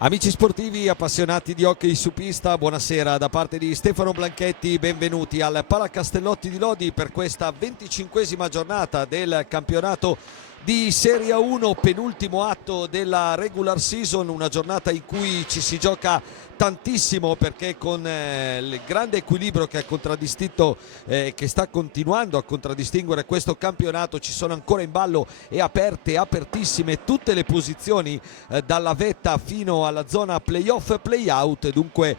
Amici sportivi appassionati di hockey su pista, buonasera da parte di Stefano Blanchetti, benvenuti al Palacastellotti di Lodi per questa 25esima giornata del campionato di Serie 1, penultimo atto della regular season, una giornata in cui ci si gioca tantissimo perché con il grande equilibrio che ha contraddistinto, che sta continuando a contraddistinguere questo campionato, ci sono ancora in ballo e apertissime tutte le posizioni dalla vetta fino alla zona playoff playout. Dunque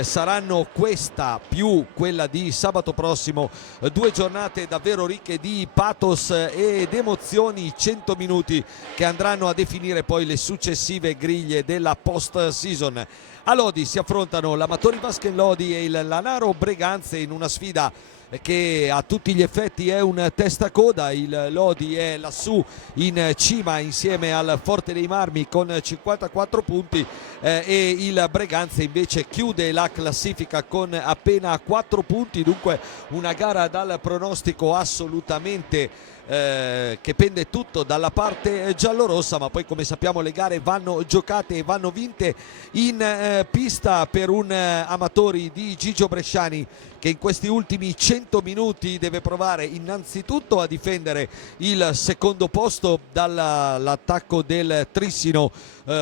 saranno questa più quella di sabato prossimo due giornate davvero ricche di pathos ed emozioni, 100 minuti che andranno a definire poi le successive griglie della post season. A Lodi si affrontano l'Amatori Basket Lodi e il Lanaro Breganze in una sfida che a tutti gli effetti è un testacoda. Il Lodi è lassù in cima insieme al Forte dei Marmi con 54 punti e il Breganze invece chiude la classifica con appena 4 punti. Dunque una gara dal pronostico assolutamente che pende tutto dalla parte giallorossa, ma poi come sappiamo le gare vanno giocate e vanno vinte in pista per un Amatori di Gigio Bresciani che in questi ultimi 100 minuti deve provare innanzitutto a difendere il secondo posto dall'attacco del Trissino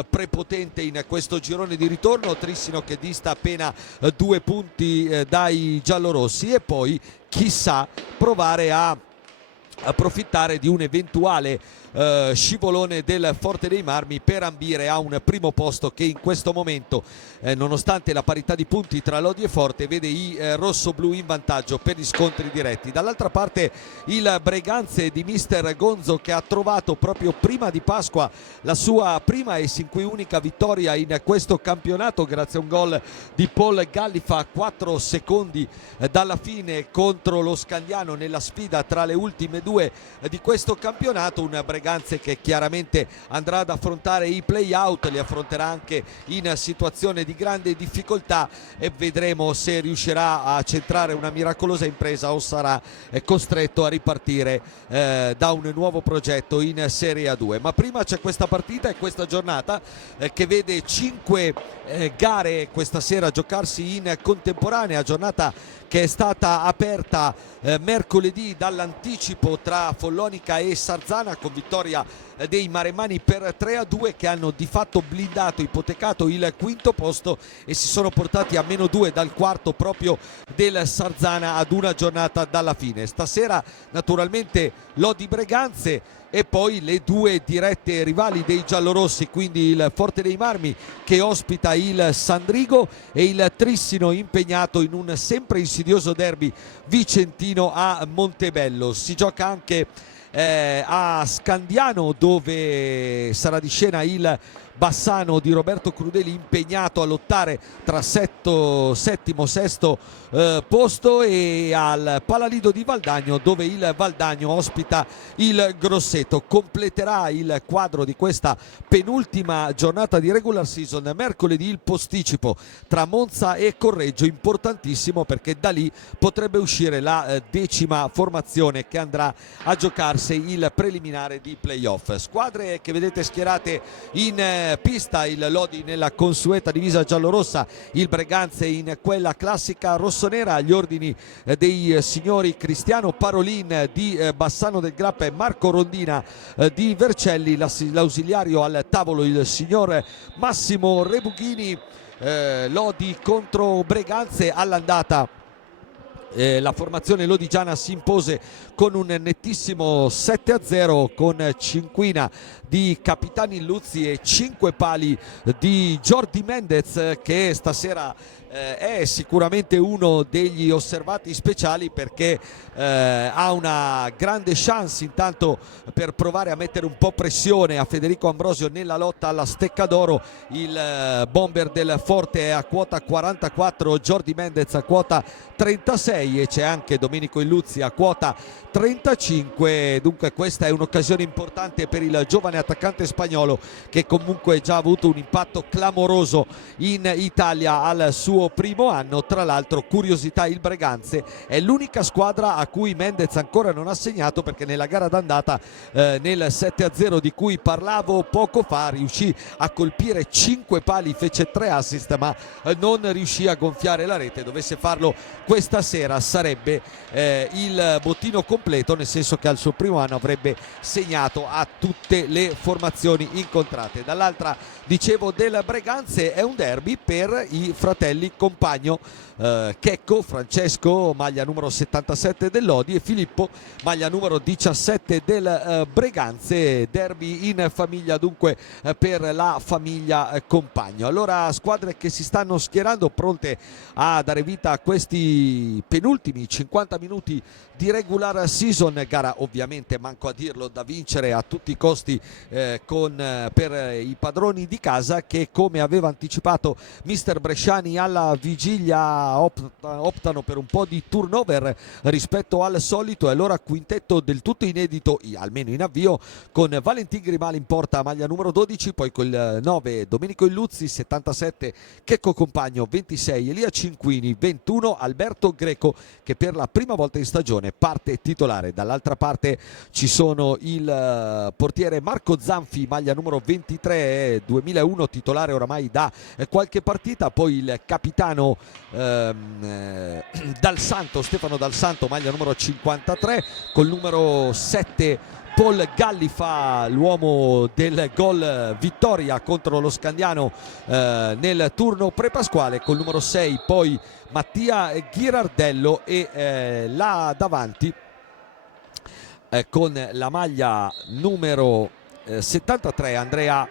prepotente in questo girone di ritorno, Trissino che dista appena 2 punti dai giallorossi, e poi chissà provare a approfittare di un eventuale scivolone del Forte dei Marmi per ambire a un primo posto che in questo momento nonostante la parità di punti tra Lodi e Forte vede i rossoblu in vantaggio per gli scontri diretti. Dall'altra parte il Breganze di mister Gonzo, che ha trovato proprio prima di Pasqua la sua prima e sin qui unica vittoria in questo campionato grazie a un gol di Paul Gallifa a 4 secondi dalla fine contro lo Scandiano nella sfida tra le ultime due di questo campionato. Un Breganze che chiaramente andrà ad affrontare i play-out, li affronterà anche in situazione di grande difficoltà e vedremo se riuscirà a centrare una miracolosa impresa o sarà costretto a ripartire da un nuovo progetto in Serie A2. Ma prima c'è questa partita e questa giornata che vede 5 gare questa sera giocarsi in contemporanea, giornata che è stata aperta mercoledì dall'anticipo tra Follonica e Sarzana con vittoria dei maremmani per 3-2 che hanno di fatto blindato, ipotecato il quinto posto e si sono portati a -2 dal quarto proprio del Sarzana ad una giornata dalla fine. Stasera naturalmente Lodi Breganze e poi le due dirette rivali dei giallorossi, quindi il Forte dei Marmi che ospita il Sandrigo e il Trissino impegnato in un sempre insidioso derby vicentino a Montebello. Si gioca anche a Scandiano dove sarà di scena il Bassano di Roberto Crudeli impegnato a lottare tra settimo, sesto posto, e al Palalido di Valdagno dove il Valdagno ospita il Grosseto. Completerà il quadro di questa penultima giornata di regular season mercoledì il posticipo tra Monza e Correggio, importantissimo perché da lì potrebbe uscire la 10ª formazione che andrà a giocarsi il preliminare di playoff. Squadre che vedete schierate in pista: il Lodi nella consueta divisa giallorossa, il Breganze in quella classica rossonera, agli ordini dei signori Cristiano Parolin di Bassano del Grappa e Marco Rondina di Vercelli, l'ausiliario al tavolo il signor Massimo Rebughini. Lodi contro Breganze. All'andata la formazione lodigiana si impose con un nettissimo 7-0 con cinquina di Capitani Luzzi e 5 pali di Jordi Mendez, che stasera è sicuramente uno degli osservati speciali perché ha una grande chance intanto per provare a mettere un po' pressione a Federico Ambrosio nella lotta alla Stecca d'Oro. Il bomber del Forte è a quota 44, Jordi Mendez a quota 36. 26 e c'è anche Domenico Illuzzi a quota 35. Dunque questa è un'occasione importante per il giovane attaccante spagnolo, che comunque già ha avuto un impatto clamoroso in Italia al suo primo anno. Tra l'altro, curiosità, il Breganze è l'unica squadra a cui Mendez ancora non ha segnato, perché nella gara d'andata nel 7-0 di cui parlavo poco fa riuscì a colpire 5 pali, fece 3 assist, ma non riuscì a gonfiare la rete. Dovesse farlo questa sera sarebbe il bottino completo, nel senso che al suo primo anno avrebbe segnato a tutte le formazioni incontrate. Dall'altra, dicevo, del Breganze, è un derby per i fratelli Compagno, Checco, Francesco, maglia numero 77 del Lodi, e Filippo, maglia numero 17 del Breganze. Derby in famiglia dunque per la famiglia Compagno. Allora, squadre che si stanno schierando pronte a dare vita a questi penultimi 50 minuti di regular season, gara ovviamente, manco a dirlo, da vincere a tutti i costi per i padroni di casa, che, come aveva anticipato mister Bresciani alla vigilia, optano per un po' di turnover rispetto al solito, e allora quintetto del tutto inedito, almeno in avvio, con Valentin Grimali in porta, maglia numero 12, poi col 9 Domenico Illuzzi, 77 Checco Compagno, 26 Elia Cinquini, 21 Alberto Greco, che per la prima volta in stagione parte titolare. Dall'altra parte ci sono il portiere Marco Zanfi, maglia numero 23, 2001, titolare oramai da qualche partita, poi il capitano Dal Santo, Stefano Dal Santo, maglia numero 53, col numero 7 Paul Galli fa l'uomo del gol vittoria contro lo Scandiano nel turno prepasquale, col numero 6 poi Mattia Ghirardello, e là davanti con la maglia numero 73 Andrea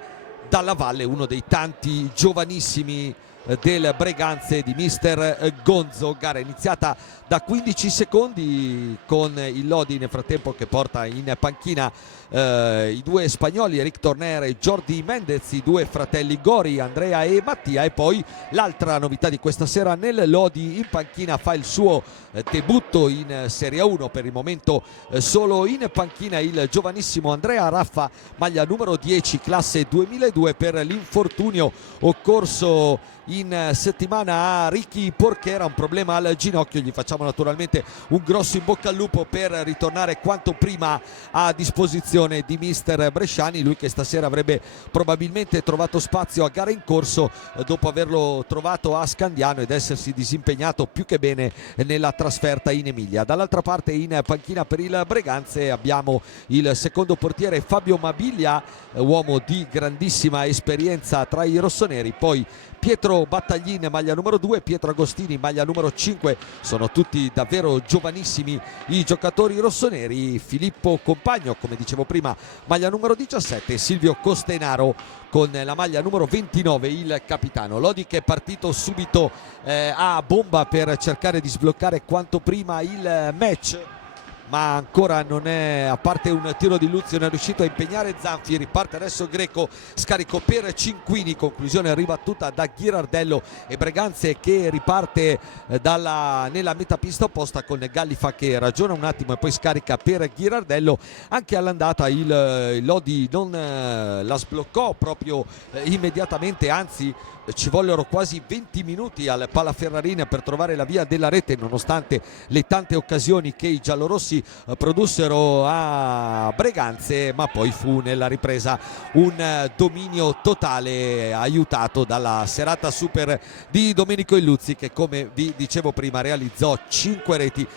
Dalla Valle, uno dei tanti giovanissimi del Breganze di mister Gonzo. Gara iniziata da 15 secondi con il Lodi nel frattempo che porta in panchina i due spagnoli Eric Torner e Jordi Mendez, i due fratelli Gori, Andrea e Mattia. E poi l'altra novità di questa sera nel Lodi, in panchina fa il suo debutto in Serie 1, per il momento solo in panchina, il giovanissimo Andrea Raffa, maglia numero 10, classe 2002, per l'infortunio occorso in settimana a Ricky Porchera, un problema al ginocchio. Gli facciamo naturalmente un grosso in bocca al lupo per ritornare quanto prima a disposizione di mister Bresciani, lui che stasera avrebbe probabilmente trovato spazio a gara in corso dopo averlo trovato a Scandiano ed essersi disimpegnato più che bene nella trasferta in Emilia. Dall'altra parte in panchina per il Breganze abbiamo il secondo portiere Fabio Mabiglia, uomo di grandissima esperienza tra i rossoneri, poi Pietro Battaglin, maglia numero 2, Pietro Agostini, maglia numero 5, sono tutti davvero giovanissimi i giocatori rossoneri. Filippo Compagno, come dicevo prima, maglia numero 17, Silvio Costenaro con la maglia numero 29, il capitano. Lodi che è partito subito a bomba per cercare di sbloccare quanto prima il match, ma ancora non è, a parte un tiro di Luzio, non è riuscito a impegnare Zanfi. Riparte adesso Greco, scarico per Cinquini, conclusione ribattuta da Ghirardello, e Breganze che riparte nella metapista opposta con Gallifa che ragiona un attimo e poi scarica per Ghirardello. Anche all'andata il Lodi non la sbloccò proprio immediatamente, anzi ci vollero quasi 20 minuti al Palaferrarin per trovare la via della rete, nonostante le tante occasioni che i giallorossi produssero a Breganze, ma poi fu nella ripresa un dominio totale, aiutato dalla serata super di Domenico Illuzzi, che, come vi dicevo prima, realizzò 5 reti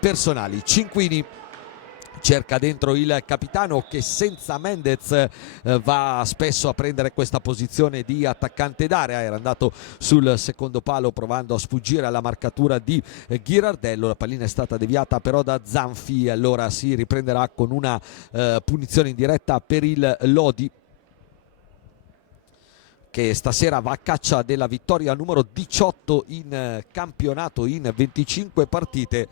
personali. Cinquini cerca dentro il capitano, che senza Mendez va spesso a prendere questa posizione di attaccante d'area. Era andato sul secondo palo provando a sfuggire alla marcatura di Ghirardello, la pallina è stata deviata però da Zanfi, allora si riprenderà con una punizione in diretta per il Lodi, che stasera va a caccia della vittoria numero 18 in campionato in 25 partite.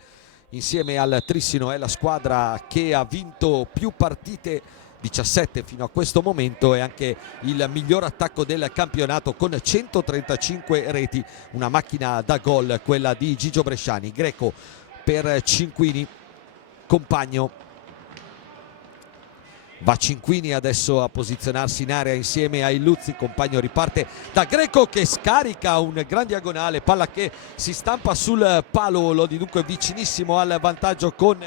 Insieme al Trissino è la squadra che ha vinto più partite, 17 fino a questo momento, e anche il miglior attacco del campionato con 135 reti, una macchina da gol quella di Gigio Bresciani. Greco per Cinquini. Compagno. Va Cinquini adesso a posizionarsi in area insieme a Illuzzi. Compagno riparte da Greco che scarica un gran diagonale, palla che si stampa sul palo. Lodi dunque vicinissimo al vantaggio con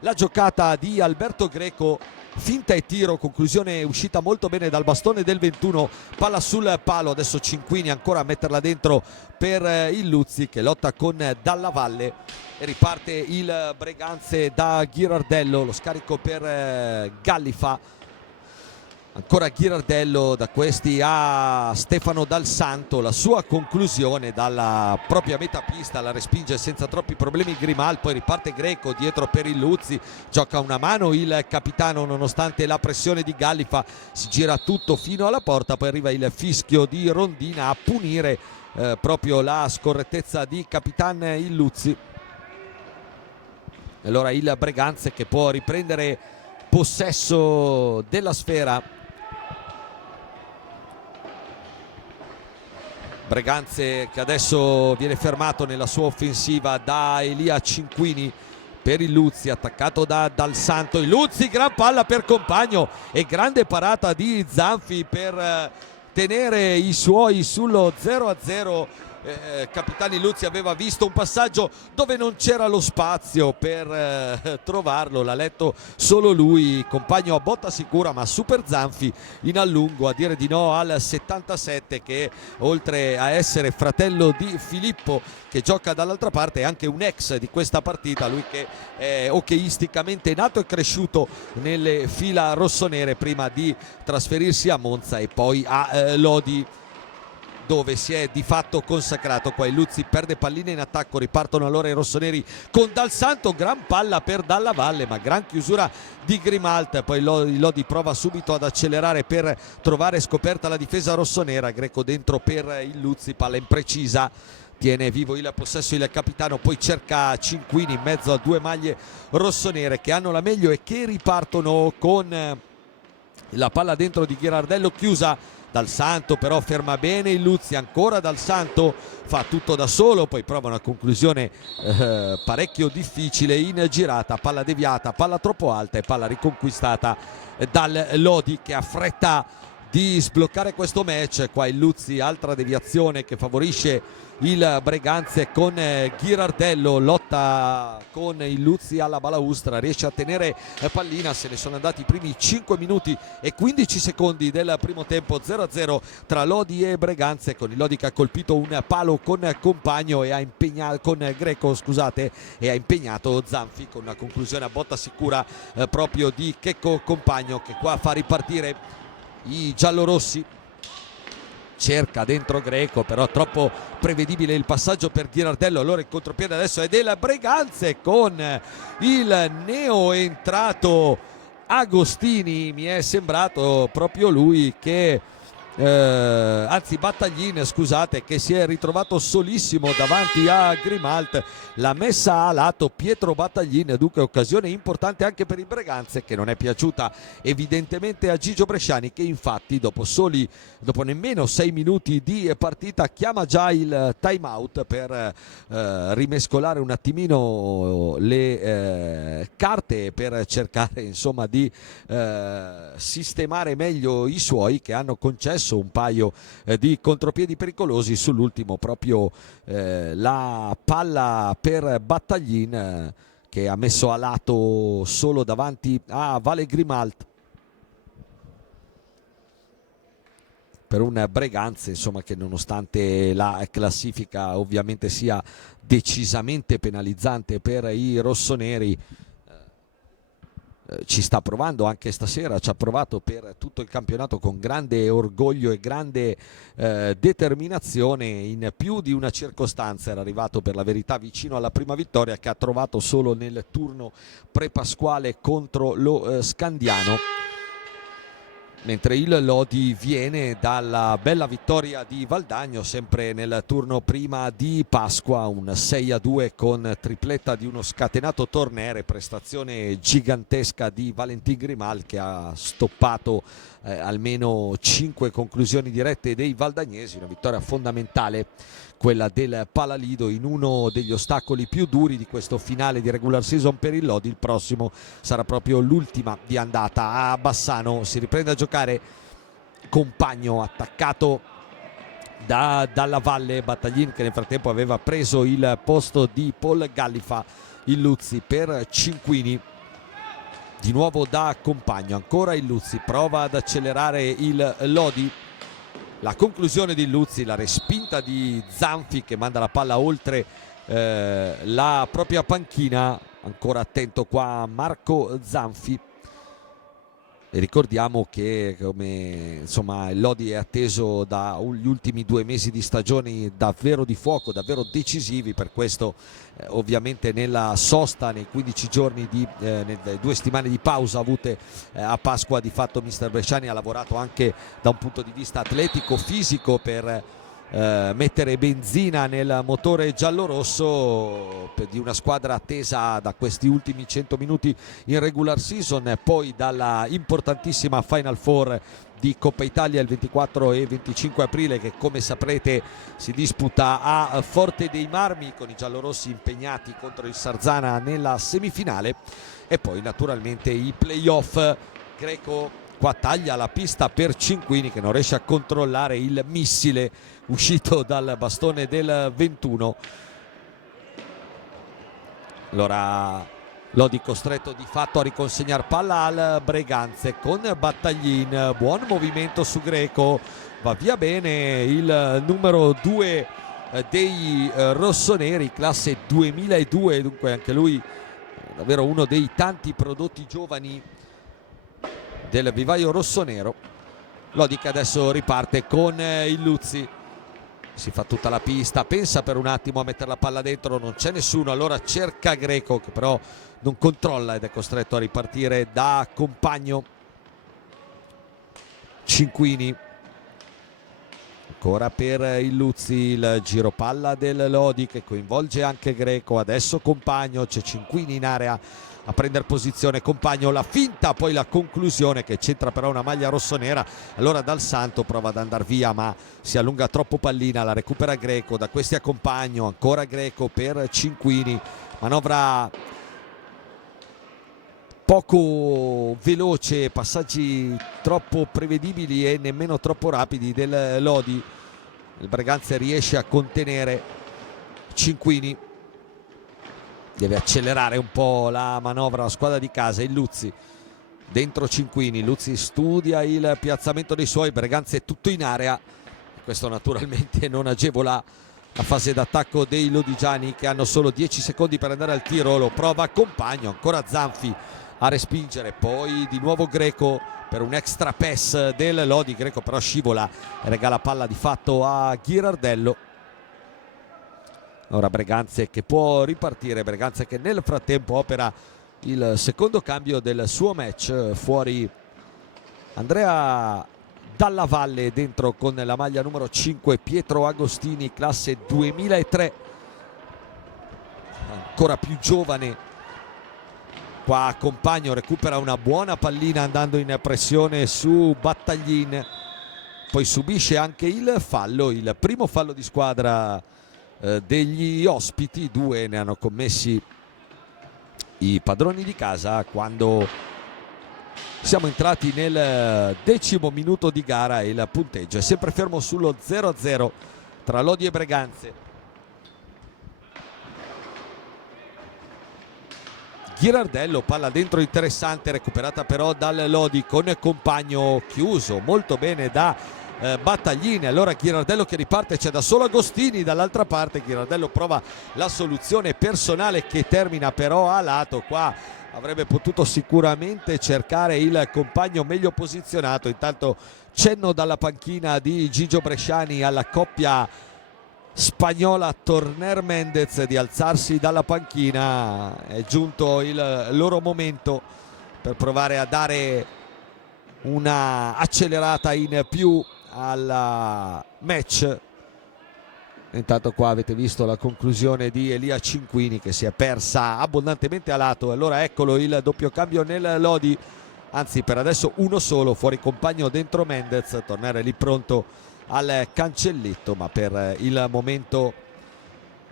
la giocata di Alberto Greco, finta e tiro, conclusione uscita molto bene dal bastone del 21, palla sul palo. Adesso Cinquini ancora a metterla dentro per Illuzzi che lotta con Dalla Valle e riparte il Breganze da Ghirardello. Lo scarico per Gallifa, ancora Ghirardello, da questi a Stefano Dal Santo. La sua conclusione dalla propria metà pista la respinge senza troppi problemi Grimal. Poi riparte Greco dietro per Illuzzi, gioca una mano il capitano nonostante la pressione di Gallifa, si gira tutto fino alla porta. Poi arriva il fischio di Rondina a punire proprio la scorrettezza di Capitan Illuzzi. Allora il Breganze che può riprendere possesso della sfera. Breganze che adesso viene fermato nella sua offensiva da Elia Cinquini per Illuzzi, attaccato da Dal Santo. Illuzzi, gran palla per Compagno e grande parata di Zanfi per tenere i suoi sullo 0-0. Capitan Illuzzi aveva visto un passaggio dove non c'era lo spazio per trovarlo, l'ha letto solo lui. Compagno a botta sicura ma super Zanfi in allungo a dire di no al 77, che oltre a essere fratello di Filippo che gioca dall'altra parte è anche un ex di questa partita, lui che è hockeyisticamente nato e cresciuto nelle fila rossonere prima di trasferirsi a Monza e poi a Lodi, dove si è di fatto consacrato. Qua Illuzzi perde palline in attacco, ripartono allora i rossoneri con Dal Santo, gran palla per Dalla Valle ma gran chiusura di Grimalt. Poi Lodi prova subito ad accelerare per trovare scoperta la difesa rossonera. Greco dentro per Illuzzi, palla imprecisa, tiene vivo il possesso il capitano, poi cerca Cinquini in mezzo a due maglie rossonere che hanno la meglio e che ripartono con la palla dentro di Ghirardello, chiusa Dal Santo, però ferma bene Illuzzi, ancora Dal Santo, fa tutto da solo, poi prova una conclusione parecchio difficile in girata, palla deviata, palla troppo alta e palla riconquistata dal Lodi che ha fretta di sbloccare questo match. Qua Illuzzi, altra deviazione che favorisce il Breganze con Ghirardello, lotta con Illuzzi alla balaustra, riesce a tenere pallina. Se ne sono andati i primi 5 minuti e 15 secondi del primo tempo, 0-0 tra Lodi e Breganze, con il Lodi che ha colpito un palo con Compagno e ha impegnato con Greco, scusate, e ha impegnato Zanfi con una conclusione a botta sicura proprio di Checco Compagno, che qua fa ripartire i giallorossi. Cerca dentro Greco, però troppo prevedibile il passaggio per Ghirardello. Allora il contropiede adesso è del Breganze con il neo entrato Agostini. Mi è sembrato proprio lui che anzi Battaglin, scusate, che si è ritrovato solissimo davanti a Grimalt. La messa a lato Pietro Battaglin, dunque occasione importante anche per il Breganze, che non è piaciuta evidentemente a Gigio Bresciani, che infatti dopo nemmeno 6 minuti di partita chiama già il time out per rimescolare un attimino le carte, per cercare insomma di sistemare meglio i suoi, che hanno concesso un paio di contropiedi pericolosi. Sull'ultimo proprio la palla per Battaglin, che ha messo a lato solo davanti a Vale Grimalt, per un Breganze insomma che, nonostante la classifica ovviamente sia decisamente penalizzante per i rossoneri, ci sta provando anche stasera, ci ha provato per tutto il campionato con grande orgoglio e grande determinazione. In più di una circostanza era arrivato per la verità vicino alla prima vittoria, che ha trovato solo nel turno pre-pasquale contro lo Scandiano, mentre il Lodi viene dalla bella vittoria di Valdagno sempre nel turno prima di Pasqua, un 6-2 con tripletta di uno scatenato Tornere, prestazione gigantesca di Valentin Grimal, che ha stoppato almeno 5 conclusioni dirette dei valdagnesi. Una vittoria fondamentale quella del Palalido, in uno degli ostacoli più duri di questo finale di regular season per il Lodi. Il prossimo sarà proprio l'ultima di andata a Bassano. Si riprende a giocare, Compagno attaccato dalla Valle, Battaglin che nel frattempo aveva preso il posto di Paul Gallifa, il Luzzi per Cinquini, di nuovo da Compagno, ancora il Luzzi, prova ad accelerare il Lodi, la conclusione di Luzzi, la respinta di Zanfi che manda la palla oltre la propria panchina, ancora attento qua Marco Zanfi. E ricordiamo che insomma, il Lodi è atteso dagli ultimi 2 mesi di stagioni davvero di fuoco, davvero decisivi. Per questo ovviamente nella sosta, nei 15 giorni nelle 2 settimane di pausa avute a Pasqua, di fatto mister Bresciani ha lavorato anche da un punto di vista atletico, fisico, per mettere benzina nel motore giallorosso di una squadra attesa da questi ultimi 100 minuti in regular season, poi dalla importantissima Final Four di Coppa Italia il 24 e 25 aprile, che come saprete si disputa a Forte dei Marmi, con i giallorossi impegnati contro il Sarzana nella semifinale, e poi naturalmente i playoff. Greco qua taglia la pista per Cinquini, che non riesce a controllare il missile uscito dal bastone del 21. Allora Lodi costretto di fatto a riconsegnare palla al Breganze con Battaglin, buon movimento su Greco, va via bene il numero 2 dei rossoneri, classe 2002, dunque anche lui davvero uno dei tanti prodotti giovani del vivaio rossonero. Lodi che adesso riparte con il Luzzi, si fa tutta la pista, pensa per un attimo a mettere la palla dentro, non c'è nessuno, allora cerca Greco che però non controlla ed è costretto a ripartire da Compagno. Cinquini ancora per il Luzzi, il giro palla del Lodi che coinvolge anche Greco, adesso Compagno, c'è Cinquini in area a prendere posizione, Compagno, la finta, poi la conclusione che c'entra però una maglia rossonera, allora Dal Santo prova ad andare via ma si allunga troppo pallina, la recupera Greco, da questi a Compagno, ancora Greco per Cinquini, manovra poco veloce, passaggi troppo prevedibili e nemmeno troppo rapidi del Lodi. Il Breganze riesce a contenere Cinquini, deve accelerare un po' la manovra la squadra di casa. Il Luzzi dentro Cinquini, Luzzi studia il piazzamento dei suoi, Breganze tutto in area, questo naturalmente non agevola la fase d'attacco dei lodigiani che hanno solo 10 secondi per andare al tiro. Lo prova Compagno, ancora Zanfi a respingere, poi di nuovo Greco per un extra pass del Lodi, Greco però scivola e regala palla di fatto a Ghirardello. Ora Breganze che può ripartire, Breganze che nel frattempo opera il secondo cambio del suo match, fuori Andrea Dalla Valle, dentro con la maglia numero 5 Pietro Agostini, classe 2003, ancora più giovane. Qua Compagno recupera una buona pallina andando in pressione su Battaglin, poi subisce anche il fallo, il primo fallo di squadra degli ospiti, 2 ne hanno commessi i padroni di casa quando siamo entrati nel 10° minuto di gara e il punteggio è sempre fermo sullo 0-0 tra Lodi e Breganze. Ghirardello, palla dentro interessante, recuperata però dal Lodi con Compagno chiuso molto bene da Battaglini. Allora Ghirardello che riparte, c'è da solo Agostini dall'altra parte, Ghirardello prova la soluzione personale che termina però a lato. Qua avrebbe potuto sicuramente cercare il Compagno meglio posizionato. Intanto cenno dalla panchina di Gigio Bresciani alla coppia spagnola Torner Mendez di alzarsi dalla panchina, è giunto il loro momento per provare a dare una accelerata in più al match. Intanto qua avete visto la conclusione di Elia Cinquini che si è persa abbondantemente a lato. Allora eccolo il doppio cambio nel Lodi, anzi per adesso uno solo, fuori Compagno, dentro Mendez. Tornare lì pronto al cancelletto, ma per il momento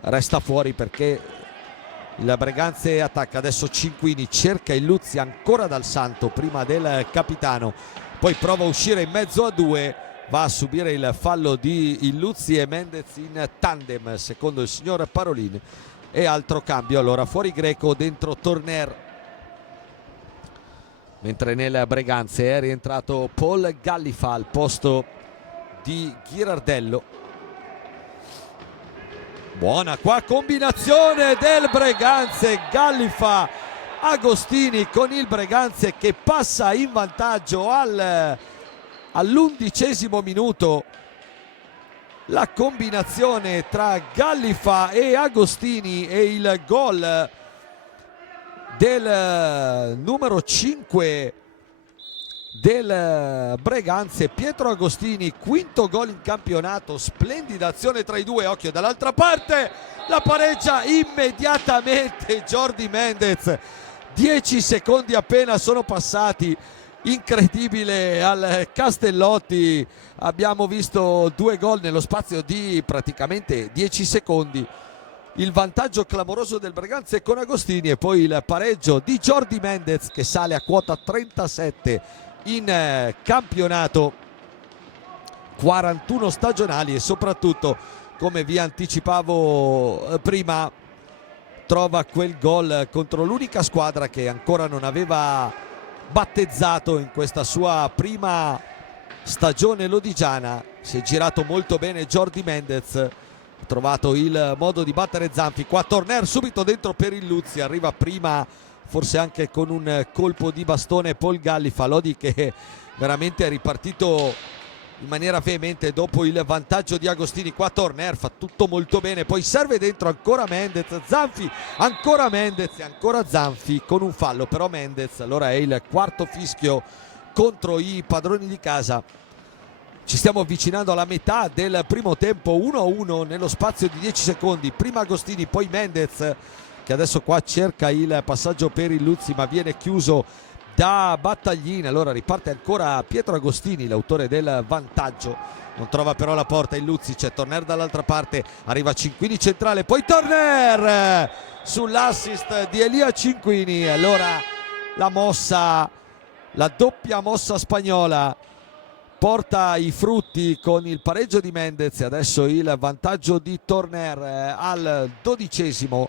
resta fuori perché il Breganze attacca. Adesso Cinquini cerca il Luzzi ancora dal Santo prima del capitano, poi prova a uscire in mezzo a due, va a subire il fallo di Illuzzi e Mendez in tandem secondo il signor Parolin, e altro cambio allora, fuori Greco, dentro Torner, mentre nel Breganze è rientrato Paul Gallifa al posto di Ghirardello. Buona qua combinazione del Breganze, Gallifa, Agostini con il Breganze che passa in vantaggio all'11° minuto. La combinazione tra Gallifa e Agostini e il gol del numero 5 del Breganze, Pietro Agostini, quinto gol in campionato, splendida azione tra i due, occhio dall'altra parte, la pareggia immediatamente Jordi Mendez, 10 secondi appena sono passati, incredibile al Castellotti, abbiamo visto 2 gol nello spazio di praticamente 10 secondi. Il vantaggio clamoroso del Breganze con Agostini e poi il pareggio di Jordi Mendez che sale a quota 37 in campionato, 41 stagionali, e soprattutto, come vi anticipavo prima, trova quel gol contro l'unica squadra che ancora non aveva battezzato in questa sua prima stagione lodigiana. Si è girato molto bene Jordi Mendez, ha trovato il modo di battere Zanfi. Qua Torner subito dentro per il Luzzi, arriva prima forse anche con un colpo di bastone Paul Gallifa. Lodi che veramente è ripartito in maniera veemente dopo il vantaggio di Agostini. Qua Torner fa tutto molto bene, poi serve dentro ancora Mendez, Zanfi, ancora Mendez e ancora Zanfi con un fallo però Mendez. Allora è il quarto fischio contro i padroni di casa. Ci stiamo avvicinando alla metà del primo tempo, 1-1 nello spazio di 10 secondi, prima Agostini poi Mendez che adesso qua cerca il passaggio per il Luzzi ma viene chiuso da Battaglini. Allora riparte ancora Pietro Agostini, l'autore del vantaggio, non trova però la porta il Luzzi, c'è Torner dall'altra parte, arriva Cinquini centrale, poi Torner sull'assist di Elia Cinquini. Allora la mossa, la doppia mossa spagnola porta i frutti con il pareggio di Mendez e adesso il vantaggio di Torner al 12°.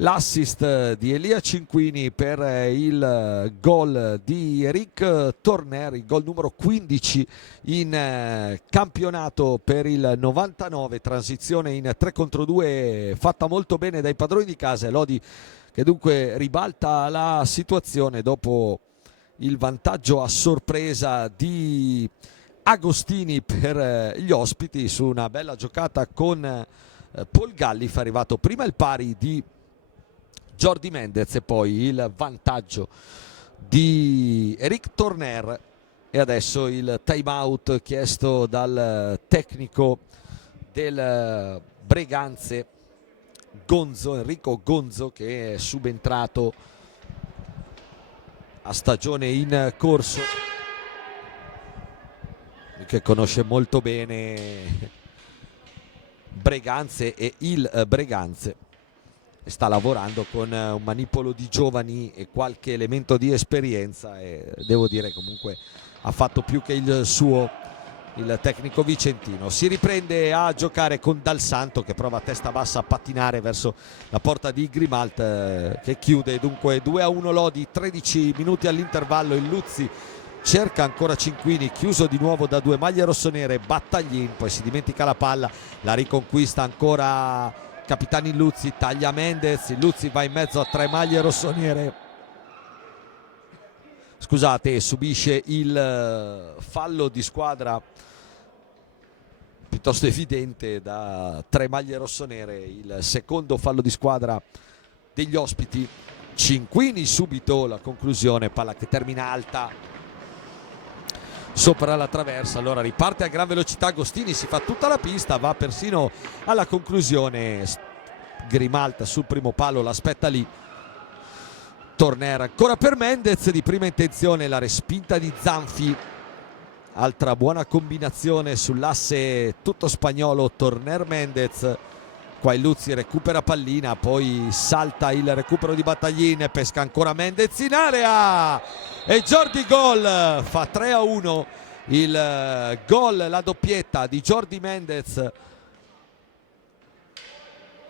L'assist di Elia Cinquini per il gol di Eric Torner, il gol numero 15 in campionato per il 99, transizione in 3 contro 2 fatta molto bene dai padroni di casa. Lodi che dunque ribalta la situazione dopo il vantaggio a sorpresa di Agostini per gli ospiti su una bella giocata con Paul Gallifa. È arrivato prima il pari di Jordi Mendez e poi il vantaggio di Eric Torner e adesso il time out chiesto dal tecnico del Breganze Enrico Gonzo, che è subentrato a stagione in corso, che conosce molto bene Breganze e il Breganze, sta lavorando con un manipolo di giovani e qualche elemento di esperienza e devo dire comunque ha fatto più che il suo il tecnico vicentino. Si riprende a giocare con Dal Santo che prova a testa bassa a pattinare verso la porta di Grimalt che chiude. Dunque 2-1 Lodi, 13 minuti all'intervallo. Il Luzzi cerca ancora Cinquini, chiuso di nuovo da 2 maglie rossonere, Battaglin, poi si dimentica la palla, la riconquista ancora Capitani Luzzi, taglia Mendez, il Luzzi va in mezzo a 3 maglie rossonere, scusate, subisce il fallo di squadra piuttosto evidente da 3 maglie rossonere, il secondo fallo di squadra degli ospiti. Cinquini subito la conclusione, palla che termina alta sopra la traversa. Allora riparte a gran velocità Agostini, si fa tutta la pista, va persino alla conclusione. Grimalt sul primo palo l'aspetta lì. Torner ancora per Mendez di prima intenzione, la respinta di Zanfi altra buona combinazione sull'asse tutto spagnolo Torner-Mendez. Qua il Luzzi recupera pallina, poi salta il recupero di Battaglin, pesca ancora Mendez in area e Jordi gol, fa 3-1 il gol, la doppietta di Jordi Mendez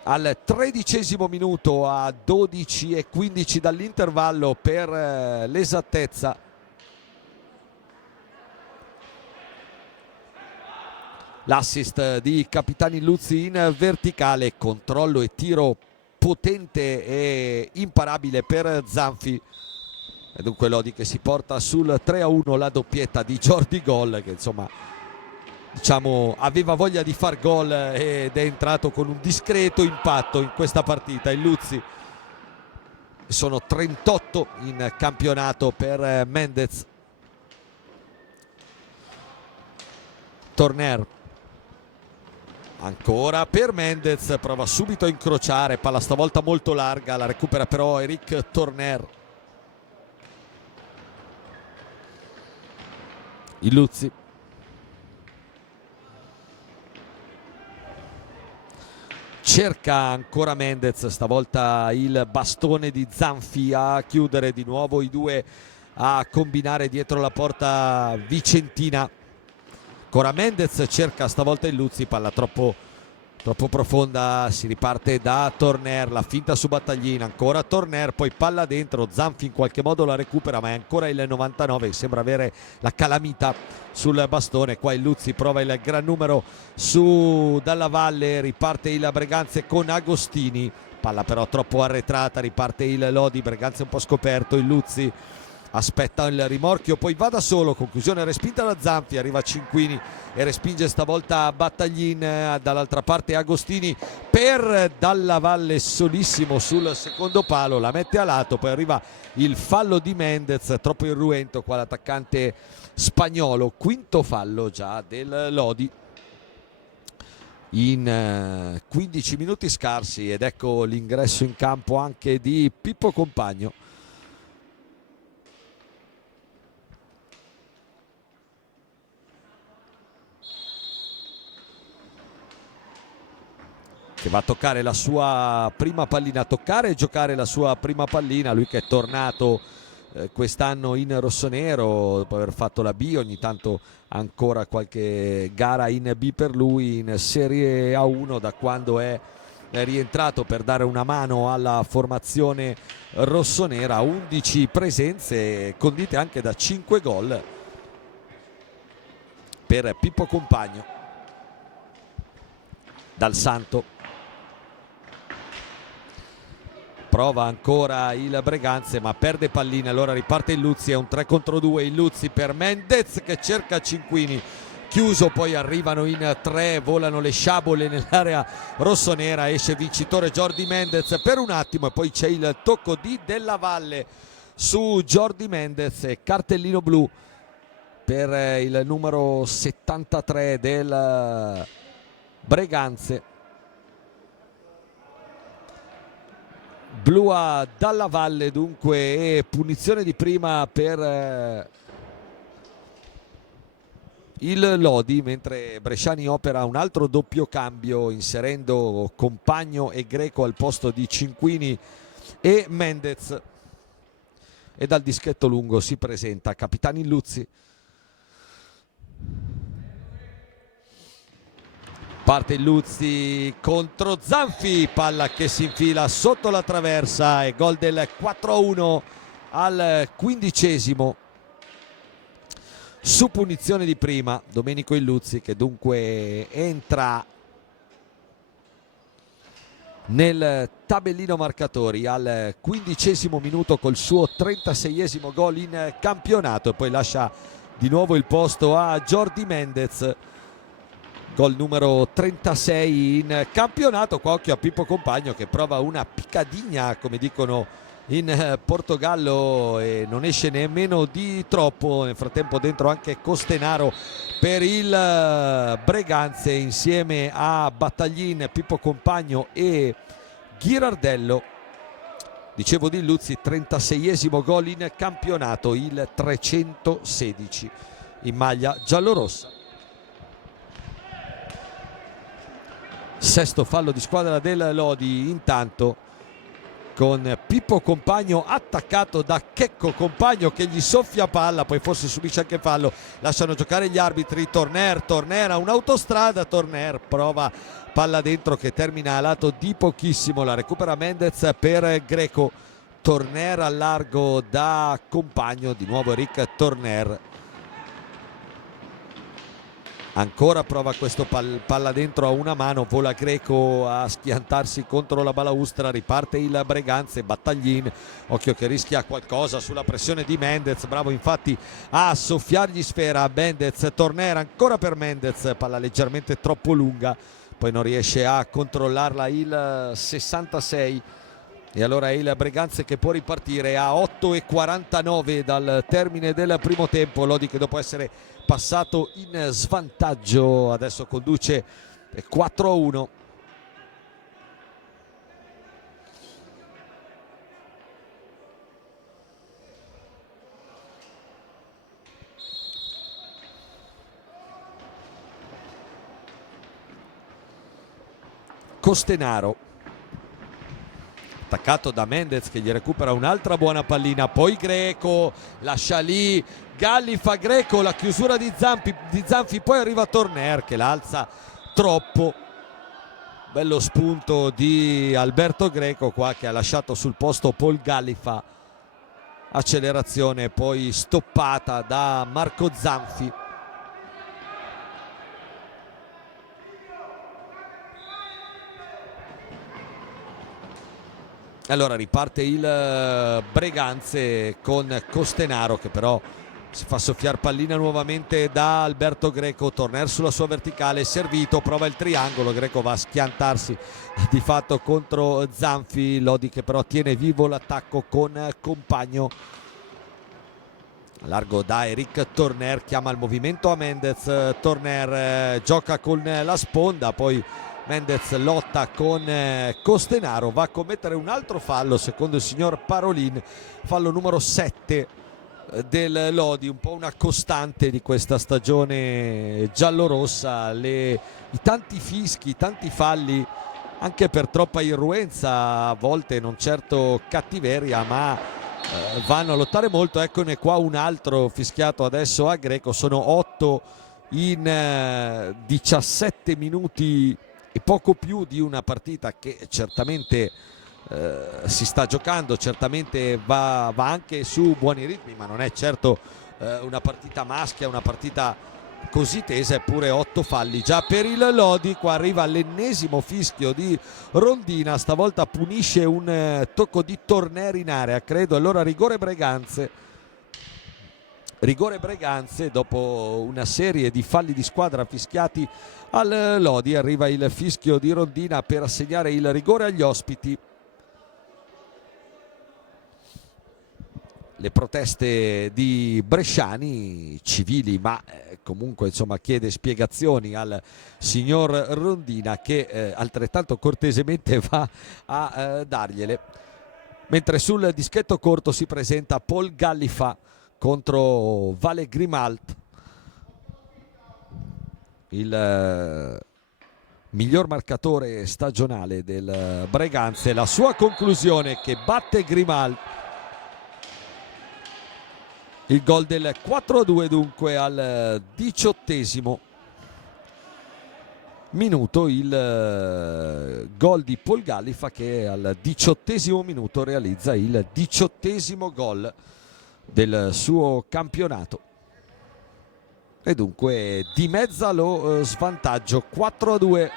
al 13° minuto, a 12:15 dall'intervallo per l'esattezza. L'assist di Capitani Luzzi in verticale, controllo e tiro potente e imparabile per Zanfi. E dunque Lodi che si porta sul 3-1, la doppietta di Jordi gol, che insomma diciamo aveva voglia di far gol ed è entrato con un discreto impatto in questa partita. Il Luzzi sono 38 in campionato per Mendez. Torner ancora per Mendez, prova subito a incrociare, palla stavolta molto larga, la recupera però Eric Torner. Il Luzzi cerca ancora Mendez, stavolta il bastone di Zanfi a chiudere di nuovo i due, a combinare dietro la porta vicentina. Ancora Mendez cerca stavolta il Luzzi, palla troppo profonda, si riparte da Torner, la finta su Battaglin, ancora Torner, poi palla dentro, Zanfi in qualche modo la recupera, ma è ancora il 99 che sembra avere la calamita sul bastone. Qua il Luzzi prova il gran numero su Dalla Valle, riparte il Breganze con Agostini, palla però troppo arretrata, riparte il Lodi, Breganze un po' scoperto, il Luzzi aspetta il rimorchio, poi va da solo, conclusione respinta da Zanfi, arriva Cinquini e respinge stavolta Battaglin, dall'altra parte Agostini per Dalla Valle solissimo sul secondo palo, la mette a lato, poi arriva il fallo di Mendez, troppo irruento qua l'attaccante spagnolo, quinto fallo già del Lodi in 15 minuti scarsi, ed ecco l'ingresso in campo anche di Pippo Compagno. Che va a toccare la sua prima pallina, a toccare e giocare la sua prima pallina, lui che è tornato quest'anno in rossonero dopo aver fatto la B, ogni tanto ancora qualche gara in B per lui, in Serie A1 da quando è rientrato per dare una mano alla formazione rossonera. 11 presenze condite anche da 5 gol per Pippo Compagno. Dal Santo prova ancora il Breganze ma perde pallina, allora riparte il Luzzi, è un 3 contro 2, il Luzzi per Mendez che cerca Cinquini, chiuso, poi arrivano in 3, volano le sciabole nell'area rossonera, esce vincitore Jordi Mendez per un attimo e poi c'è il tocco di Della Valle su Jordi Mendez e cartellino blu per il numero 73 del Breganze. Blu a Dalla Valle dunque, e punizione di prima per il Lodi, mentre Bresciani opera un altro doppio cambio inserendo Compagno e Greco al posto di Cinquini e Mendez, e dal dischetto lungo si presenta Capitani Luzzi. Parte il Luzzi contro Zanfi, palla che si infila sotto la traversa e gol del 4-1 al 15° su punizione di prima. Domenico Illuzzi che dunque entra nel tabellino marcatori al 15° minuto col suo 36° gol in campionato e poi lascia di nuovo il posto a Jordi Mendez. Gol numero 36 in campionato. Qua occhio a Pippo Compagno che prova una picadinha, come dicono in Portogallo, e non esce nemmeno di troppo. Nel frattempo dentro anche Costenaro per il Breganze insieme a Battaglin, Pippo Compagno e Ghirardello. Dicevo di Luzzi, 36° gol in campionato, il 316 in maglia giallorossa. Sesto fallo di squadra del Lodi, intanto con Pippo Compagno attaccato da Checco Compagno che gli soffia palla, poi forse subisce anche fallo, lasciano giocare gli arbitri. Torner ha un'autostrada, Torner prova palla dentro che termina a lato di pochissimo, la recupera Mendez per Greco. Torner al largo da Compagno, di nuovo Eric Torner. Ancora prova questo palla dentro a una mano, vola Greco a schiantarsi contro la balaustra, riparte il Breganze, Battaglin, occhio che rischia qualcosa sulla pressione di Mendez, bravo infatti a soffiargli sfera Mendez. Torner ancora per Mendez, palla leggermente troppo lunga, poi non riesce a controllarla il 66 e allora è il Breganze che può ripartire a 8:49 dal termine del primo tempo. Lodi che dopo essere passato in svantaggio adesso conduce 4-1. Costenaro attaccato da Mendez che gli recupera un'altra buona pallina, poi Greco lascia lì Gallifa, Greco, la chiusura di Zanfi, poi arriva Torner che l'alza troppo, bello spunto di Alberto Greco qua che ha lasciato sul posto Paul Gallifa, accelerazione poi stoppata da Marco Zanfi. Allora riparte il Breganze con Costenaro che però si fa soffiare pallina nuovamente da Alberto Greco. Torner sulla sua verticale, servito, prova il triangolo, Greco va a schiantarsi di fatto contro Zanfi. Lodi che però tiene vivo l'attacco con Compagno, largo da Eric Torner, chiama il movimento a Mendez. Torner gioca con la sponda, poi Mendez lotta con Costenaro, va a commettere un altro fallo secondo il signor Parolin, fallo numero 7 del Lodi, un po' una costante di questa stagione giallorossa, i tanti fischi, i tanti falli anche per troppa irruenza, a volte non certo cattiveria, ma vanno a lottare molto. Eccone qua un altro fischiato adesso a Greco, sono 8 in 17 minuti e poco più di una partita che certamente si sta giocando, certamente va anche su buoni ritmi, ma non è certo una partita maschia, una partita così tesa, eppure 8 falli già per il Lodi. Qua arriva l'ennesimo fischio di Rondina, stavolta punisce un tocco di Torner in area, credo. Allora rigore Breganze dopo una serie di falli di squadra fischiati al Lodi. Arriva il fischio di Rondina per assegnare il rigore agli ospiti. Le proteste di bresciani, civili, ma comunque insomma chiede spiegazioni al signor Rondina che altrettanto cortesemente va a dargliele. Mentre sul dischetto corto si presenta Paul Gallifa contro Vale Grimalt, il miglior marcatore stagionale del Breganze. La sua conclusione che batte Grimalt, il gol del 4-2 dunque al 18° minuto, il gol di Paul Gallifa che al 18° minuto realizza il 18° gol del suo campionato e dunque dimezza lo svantaggio. 4-2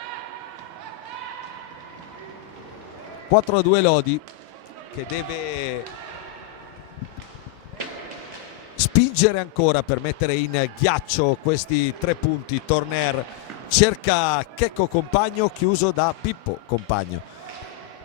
Lodi che deve spingere ancora per mettere in ghiaccio questi 3 punti. Torner cerca Checco Compagno, chiuso da Pippo Compagno,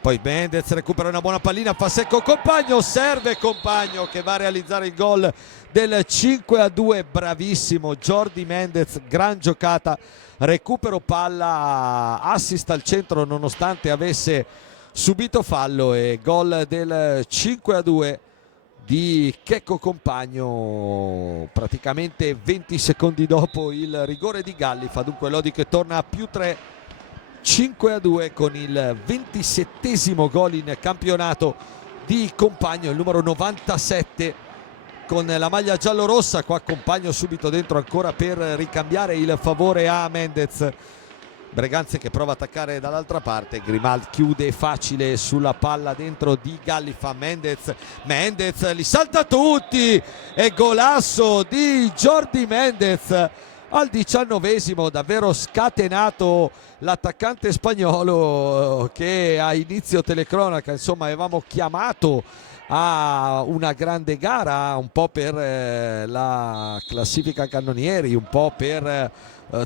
poi Mendez recupera una buona pallina, fa secco Compagno, serve Compagno che va a realizzare il gol del 5-2. Bravissimo Jordi Mendez, gran giocata, recupero palla, assist al centro nonostante avesse subito fallo e gol del 5-2 di Checco Compagno praticamente 20 secondi dopo il rigore di Gallifa. Dunque Lodi che torna a +3, 5-2 con il 27esimo gol in campionato di Compagno, il numero 97 con la maglia giallorossa. Qua Compagno subito dentro ancora per ricambiare il favore a Mendez. Breganze che prova a attaccare dall'altra parte, Grimald chiude facile sulla palla dentro di Gallifa. Mendez li salta tutti e golasso di Jordi Mendez al 19esimo, davvero scatenato l'attaccante spagnolo che a inizio telecronaca insomma avevamo chiamato a una grande gara un po' per la classifica cannonieri, un po' per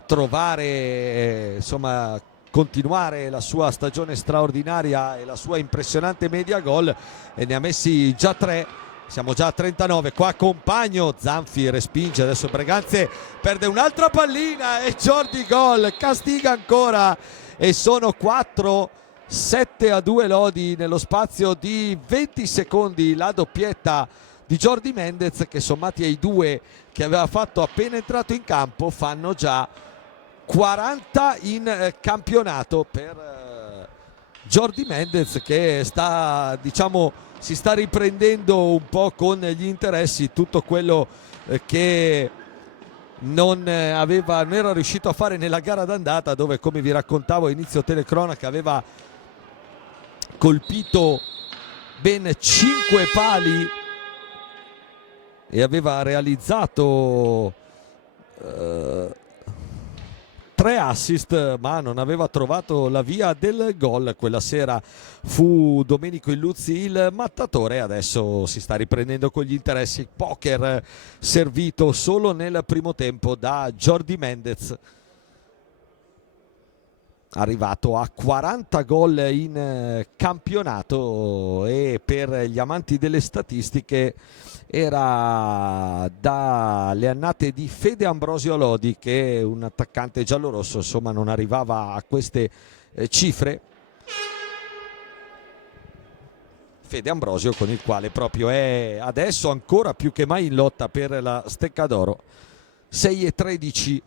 trovare insomma continuare la sua stagione straordinaria e la sua impressionante media gol, e ne ha messi già 3. Siamo già a 39. Qua Compagno, Zanfi respinge, adesso Breganze perde un'altra pallina e Jordi gol, castiga ancora e sono 7-2 Lodi nello spazio di 20 secondi. La doppietta di Jordi Mendez che sommati ai 2 che aveva fatto appena entrato in campo fanno già 40 in campionato per Jordi Mendez, che sta, diciamo, si sta riprendendo un po' con gli interessi, tutto quello che non era riuscito a fare nella gara d'andata, dove, come vi raccontavo a inizio telecronaca, aveva colpito ben 5 pali e aveva realizzato 3 assist, ma non aveva trovato la via del gol. Quella sera fu Domenico Illuzzi il mattatore, adesso si sta riprendendo con gli interessi. Poker servito solo nel primo tempo da Jordi Mendez, arrivato a 40 gol in campionato, e per gli amanti delle statistiche era dalle annate di Fede Ambrosio Lodi che un attaccante giallorosso insomma non arrivava a queste cifre. Fede Ambrosio con il quale proprio è adesso ancora più che mai in lotta per la Stecca d'Oro. 6-13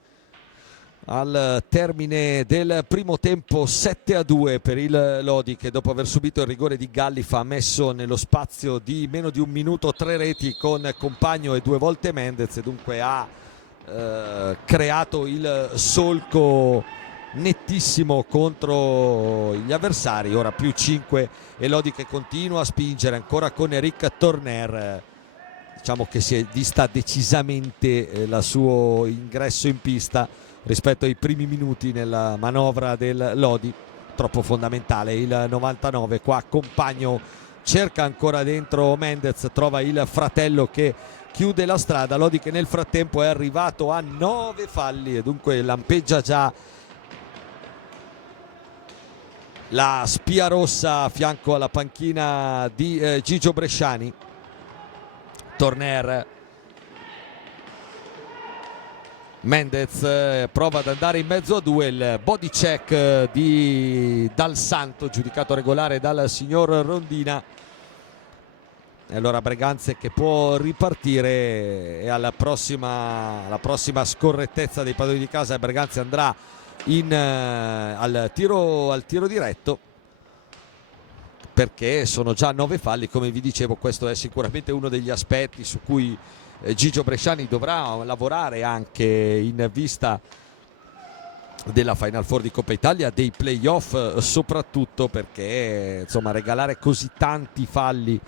al termine del primo tempo, 7-2 per il Lodi, che dopo aver subito il rigore di Gallifa ha messo nello spazio di meno di un minuto 3 reti con Compagno e 2 volte Mendez, e dunque ha creato il solco nettissimo contro gli avversari. Ora +5 e Lodi che continua a spingere ancora con Eric Torner. Diciamo che si è vista decisamente il suo ingresso in pista rispetto ai primi minuti nella manovra del Lodi, troppo fondamentale il 99. Qua Compagno cerca ancora dentro Mendez, trova il fratello che chiude la strada. Lodi che nel frattempo è arrivato a 9 falli e dunque lampeggia già la spia rossa a fianco alla panchina di Gigio Bresciani. Torner, Mendez prova ad andare in mezzo a 2, il body check di Dal Santo giudicato regolare dal signor Rondina, e allora Breganze che può ripartire, e alla prossima scorrettezza dei padroni di casa Breganze andrà al tiro diretto, perché sono già 9 falli. Come vi dicevo, questo è sicuramente uno degli aspetti su cui Gigio Bresciani dovrà lavorare anche in vista della Final Four di Coppa Italia, dei playoff soprattutto, perché insomma regalare così tanti falli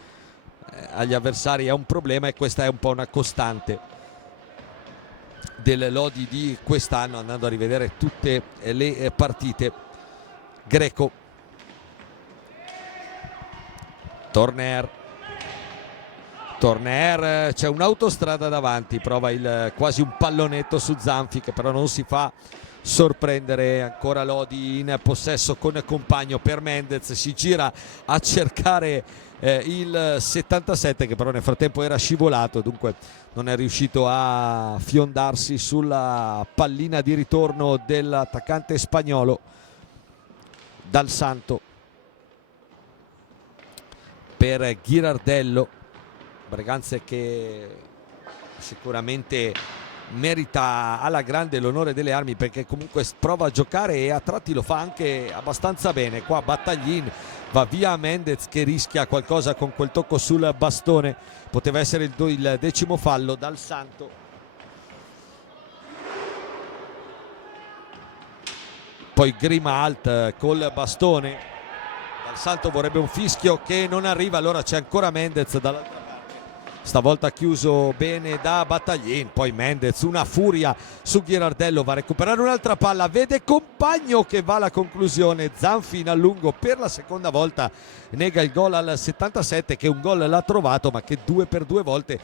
agli avversari è un problema, e questa è un po' una costante del Lodi di quest'anno, andando a rivedere tutte le partite. Greco, Torner, c'è un'autostrada davanti, prova quasi un pallonetto su Zanfi, che però non si fa sorprendere. Ancora Lodi in possesso con Compagno per Mendez, si gira a cercare il 77, che però nel frattempo era scivolato, dunque non è riuscito a fiondarsi sulla pallina di ritorno dell'attaccante spagnolo. Dal Santo per Ghirardello, Breganze che sicuramente merita alla grande l'onore delle armi, perché comunque prova a giocare e a tratti lo fa anche abbastanza bene. Qua Battaglin, va via Mendez che rischia qualcosa con quel tocco sul bastone, poteva essere il 10° fallo. Dal Santo, poi Grimalt col bastone. Dal Santo vorrebbe un fischio che non arriva, allora c'è ancora Mendez dall'altra parte, stavolta chiuso bene da Battaglin. Poi Mendez, una furia su Ghirardello, va a recuperare un'altra palla, vede Compagno che va alla conclusione. Zanfi in allungo per la seconda volta nega il gol al 77, che un gol l'ha trovato ma che 2 per 2 volte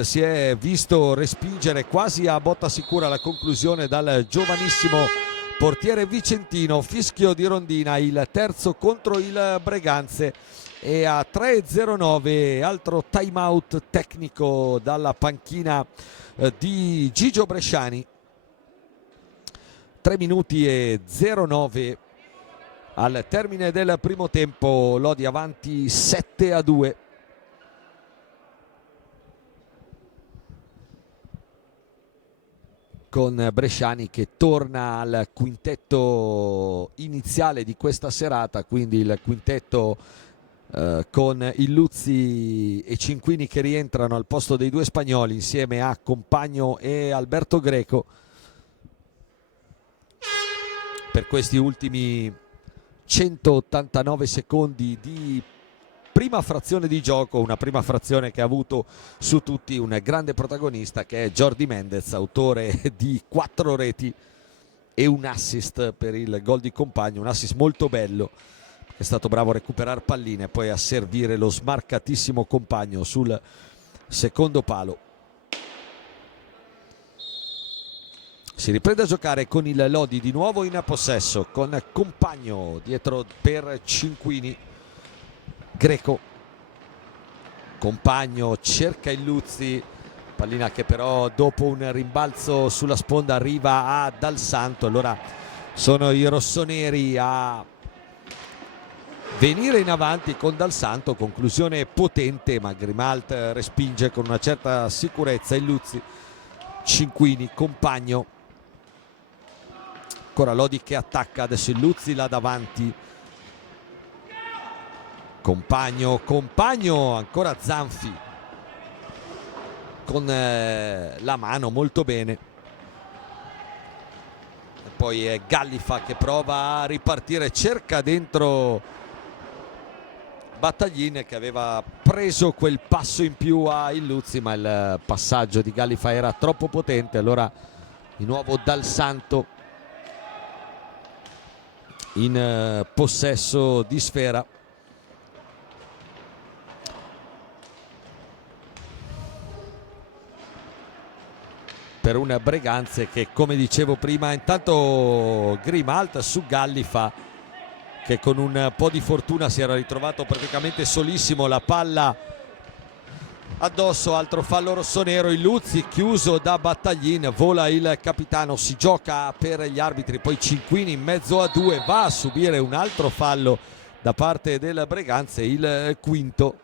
si è visto respingere quasi a botta sicura la conclusione dal giovanissimo portiere vicentino. Fischio di rondina, il terzo contro il Breganze, e a 3:09 altro time out tecnico dalla panchina di Gigio Bresciani. 3 minuti e 09 al termine del primo tempo, Lodi avanti 7-2. Con Bresciani che torna al quintetto iniziale di questa serata, quindi il quintetto con Illuzzi e Cinquini che rientrano al posto dei due spagnoli insieme a Compagno e Alberto Greco per questi ultimi 189 secondi di prima frazione di gioco, una prima frazione che ha avuto su tutti un grande protagonista che è Jordi Mendez, autore di 4 reti e un assist per il gol di Compagno, un assist molto bello. È stato bravo a recuperare palline e poi a servire lo smarcatissimo Compagno sul secondo palo. Si riprende a giocare con il Lodi di nuovo in possesso, con Compagno dietro per Cinquini. Greco, Compagno cerca Illuzzi, pallina che però dopo un rimbalzo sulla sponda arriva a Dal Santo. Allora sono i rossoneri a venire in avanti con Dal Santo, conclusione potente ma Grimalt respinge con una certa sicurezza Illuzzi. Cinquini, Compagno, ancora Lodi che attacca, adesso Illuzzi là davanti, Compagno, ancora Zanfi con la mano molto bene, e poi è Gallifa che prova a ripartire, cerca dentro Battaglin che aveva preso quel passo in più a Illuzzi, ma il passaggio di Gallifa era troppo potente. Allora di nuovo Dal Santo in possesso di sfera. Per un Breganze che, come dicevo prima, intanto Grimalt su Gallifa che con un po' di fortuna si era ritrovato praticamente solissimo, la palla addosso, altro fallo rossonero. Illuzzi chiuso da Battaglin, vola il capitano, si gioca per gli arbitri, poi Cinquini in mezzo a 2 va a subire un altro fallo da parte del Breganze, il quinto,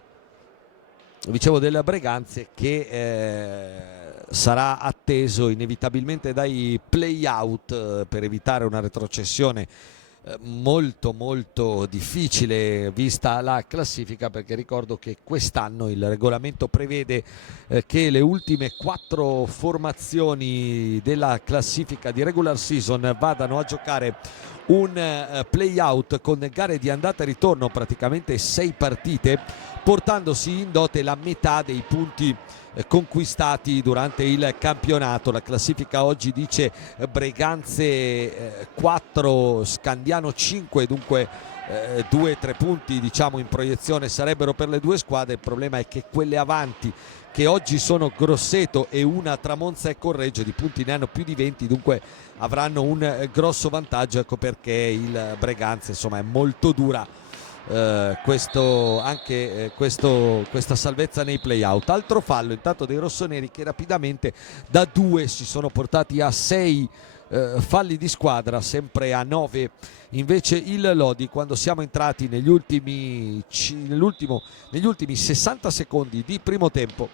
dicevo, del Breganze, che sarà atteso inevitabilmente dai play-out per evitare una retrocessione molto molto difficile vista la classifica, perché ricordo che quest'anno il regolamento prevede che le ultime 4 formazioni della classifica di regular season vadano a giocare un play-out con gare di andata e ritorno, praticamente 6 partite, portandosi in dote la metà dei punti conquistati durante il campionato. La classifica oggi dice Breganze 4, Scandiano 5, dunque 2-3 punti diciamo in proiezione sarebbero per le due squadre. Il problema è che quelle avanti, che oggi sono Grosseto e una tra Monza e Correggio, di punti ne hanno più di 20, dunque avranno un grosso vantaggio. Ecco perché il Breganze insomma è molto dura questa salvezza nei play-out. Altro fallo intanto dei rossoneri che rapidamente da 2 si sono portati a 6 falli di squadra, sempre a 9 invece il Lodi. Quando siamo entrati negli ultimi 60 secondi di primo tempo,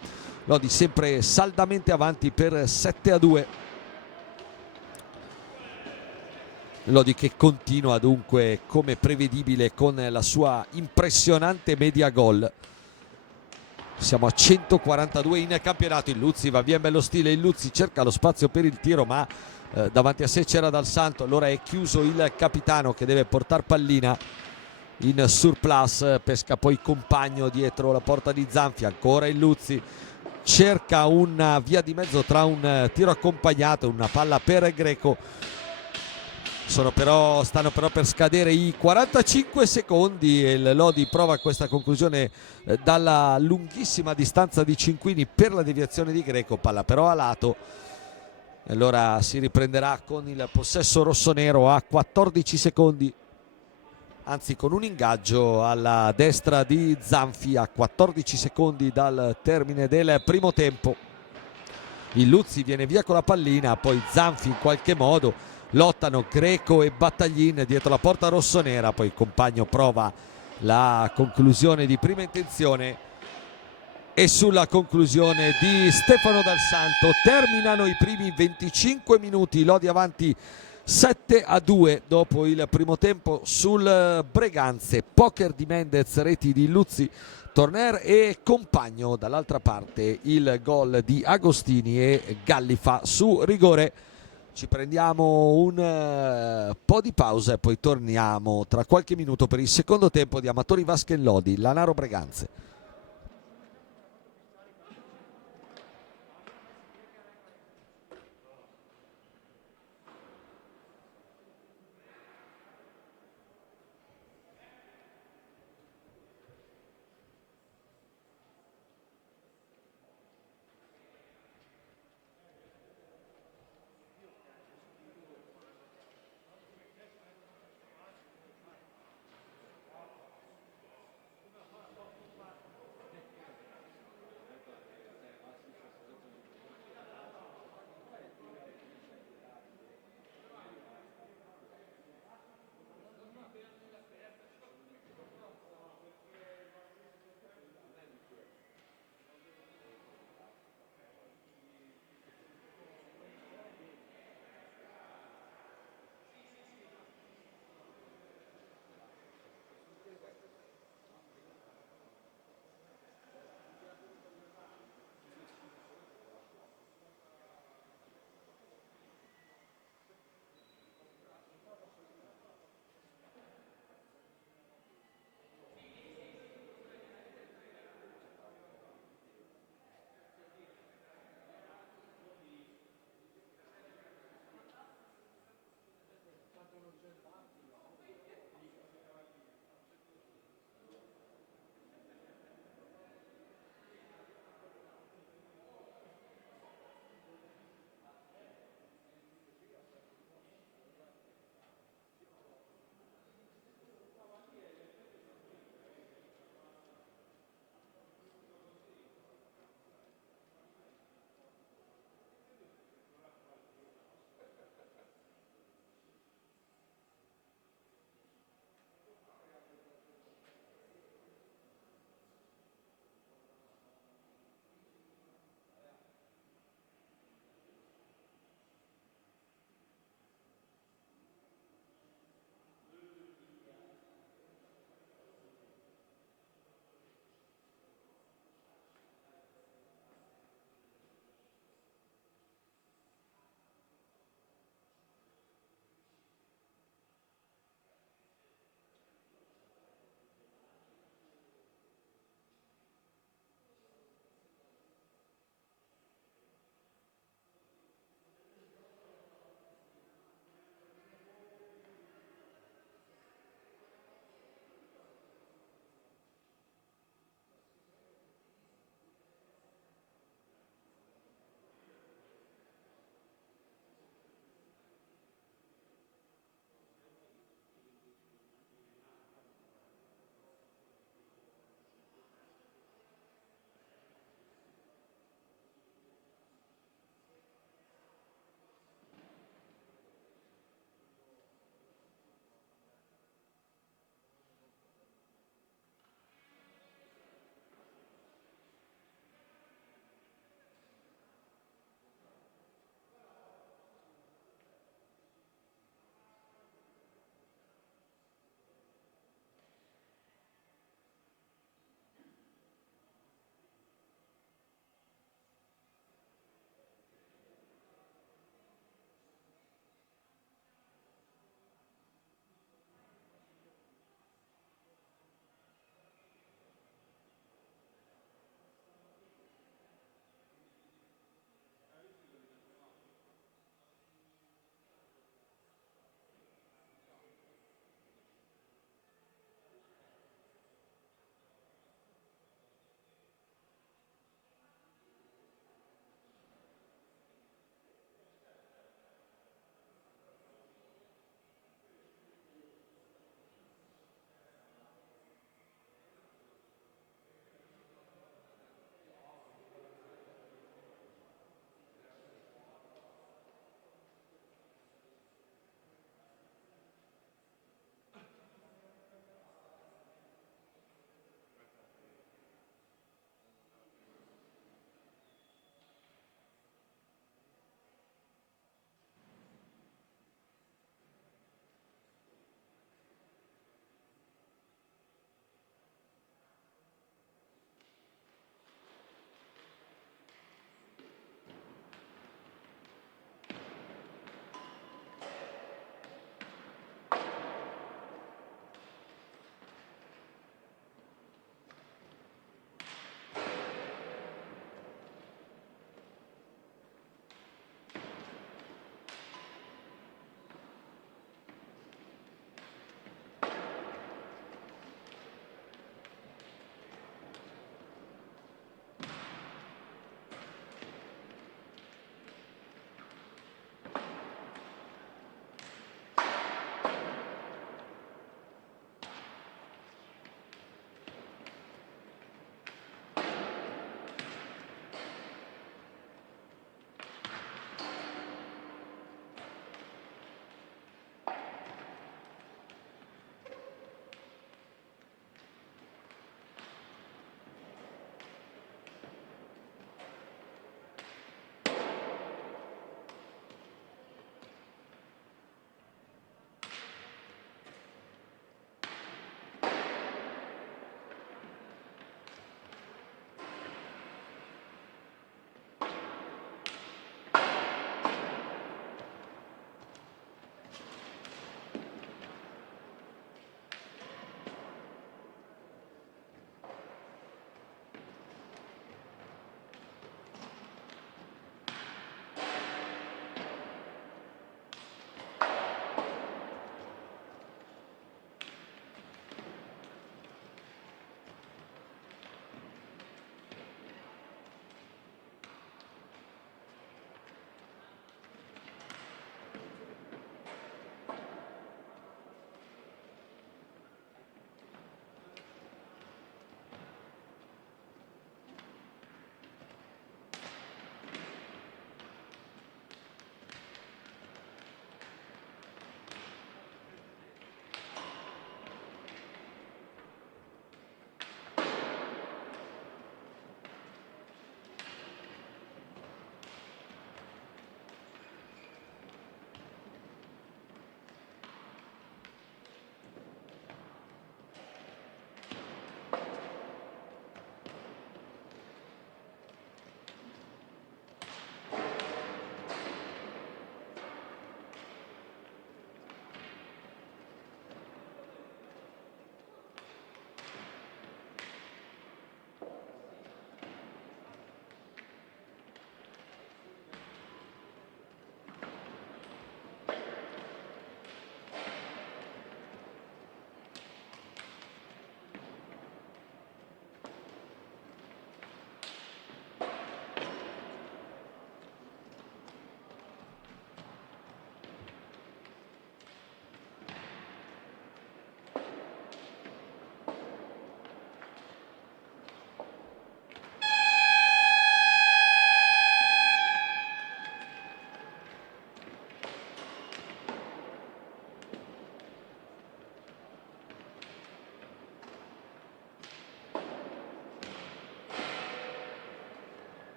Lodi sempre saldamente avanti per 7-2. Lodi che continua dunque come prevedibile con la sua impressionante media gol. Siamo a 142 in campionato. Il Luzzi va via in bello stile, il Luzzi cerca lo spazio per il tiro, ma davanti a sé c'era Dal Santo, allora è chiuso il capitano che deve portare pallina in surplus, pesca poi Compagno dietro la porta di Zanfi, ancora il Luzzi cerca una via di mezzo tra un tiro accompagnato e una palla per Greco. Stanno però per scadere i 45 secondi e il Lodi prova questa conclusione dalla lunghissima distanza di Cinquini per la deviazione di Greco, palla però a lato. Allora si riprenderà con il possesso rossonero a 14 secondi, anzi con un ingaggio alla destra di Zanfi a 14 secondi dal termine del primo tempo. Il Luzzi viene via con la pallina, poi Zanfi in qualche modo lottano Greco e Battaglin dietro la porta rossonera, poi Compagno prova la conclusione di prima intenzione e sulla conclusione di Stefano Dal Santo terminano i primi 25 minuti. Lodi avanti 7-2 dopo il primo tempo sul Breganze. Poker di Mendez, reti di Luzzi, Torner e Compagno. Dall'altra parte il gol di Agostini e Gallifa su rigore. Ci prendiamo un po' di pausa e poi torniamo tra qualche minuto per il secondo tempo di Amatori Vasken Lodi, Lanaro Breganze.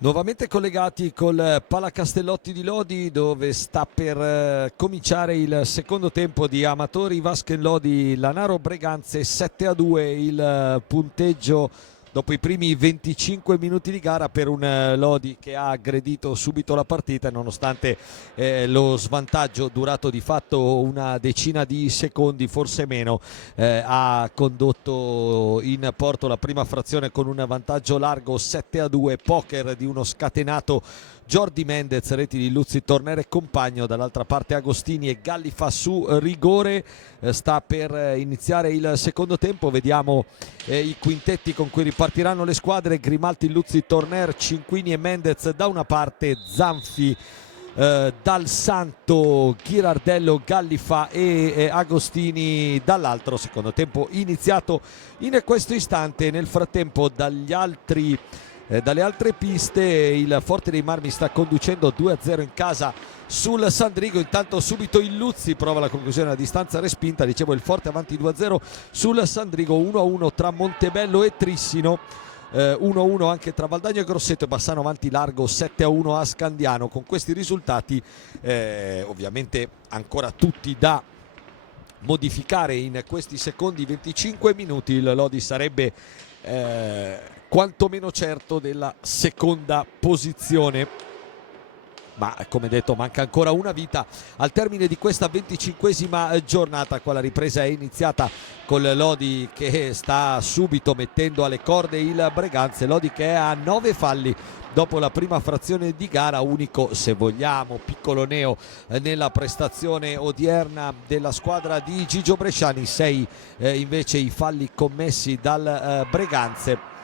Nuovamente collegati col Palacastellotti di Lodi, dove sta per cominciare il secondo tempo di Amatori Vasken Lodi Lanaro Breganze. 7-2 il punteggio dopo i primi 25 minuti di gara per un Lodi che ha aggredito subito la partita, nonostante lo svantaggio durato di fatto una decina di secondi, forse meno. Ha condotto in porto la prima frazione con un vantaggio largo 7-2, poker di uno scatenato Jordi Mendez, reti di Luzzi, Tornere e compagno. Dall'altra parte Agostini e Gallifa su rigore. Sta per iniziare il secondo tempo, vediamo i quintetti con cui ripartiranno le squadre: Grimalti, Luzzi, Torner, Cinquini e Mendez da una parte, Zanfi, Dal Santo, Ghirardello, Gallifa e Agostini dall'altro. Secondo tempo iniziato in questo istante. Nel frattempo dalle altre piste il Forte dei Marmi sta conducendo 2-0 in casa sul Sandrigo. Intanto subito il Luzzi prova la conclusione a distanza respinta. Dicevo, il Forte avanti 2-0 sul Sandrigo. 1-1 tra Montebello e Trissino, 1-1 anche tra Valdagno e Grosseto, e Bassano avanti largo 7-1 a Scandiano. Con questi risultati ovviamente ancora tutti da modificare in questi secondi 25 minuti, il Lodi sarebbe quantomeno certo della seconda posizione, ma come detto manca ancora una vita al termine di questa 25esima giornata. Qua la ripresa è iniziata con Lodi che sta subito mettendo alle corde il Breganze. Lodi che è a 9 falli dopo la prima frazione di gara, unico, se vogliamo, piccolo neo nella prestazione odierna della squadra di Gigio Bresciani. 6 invece i falli commessi dal Breganze.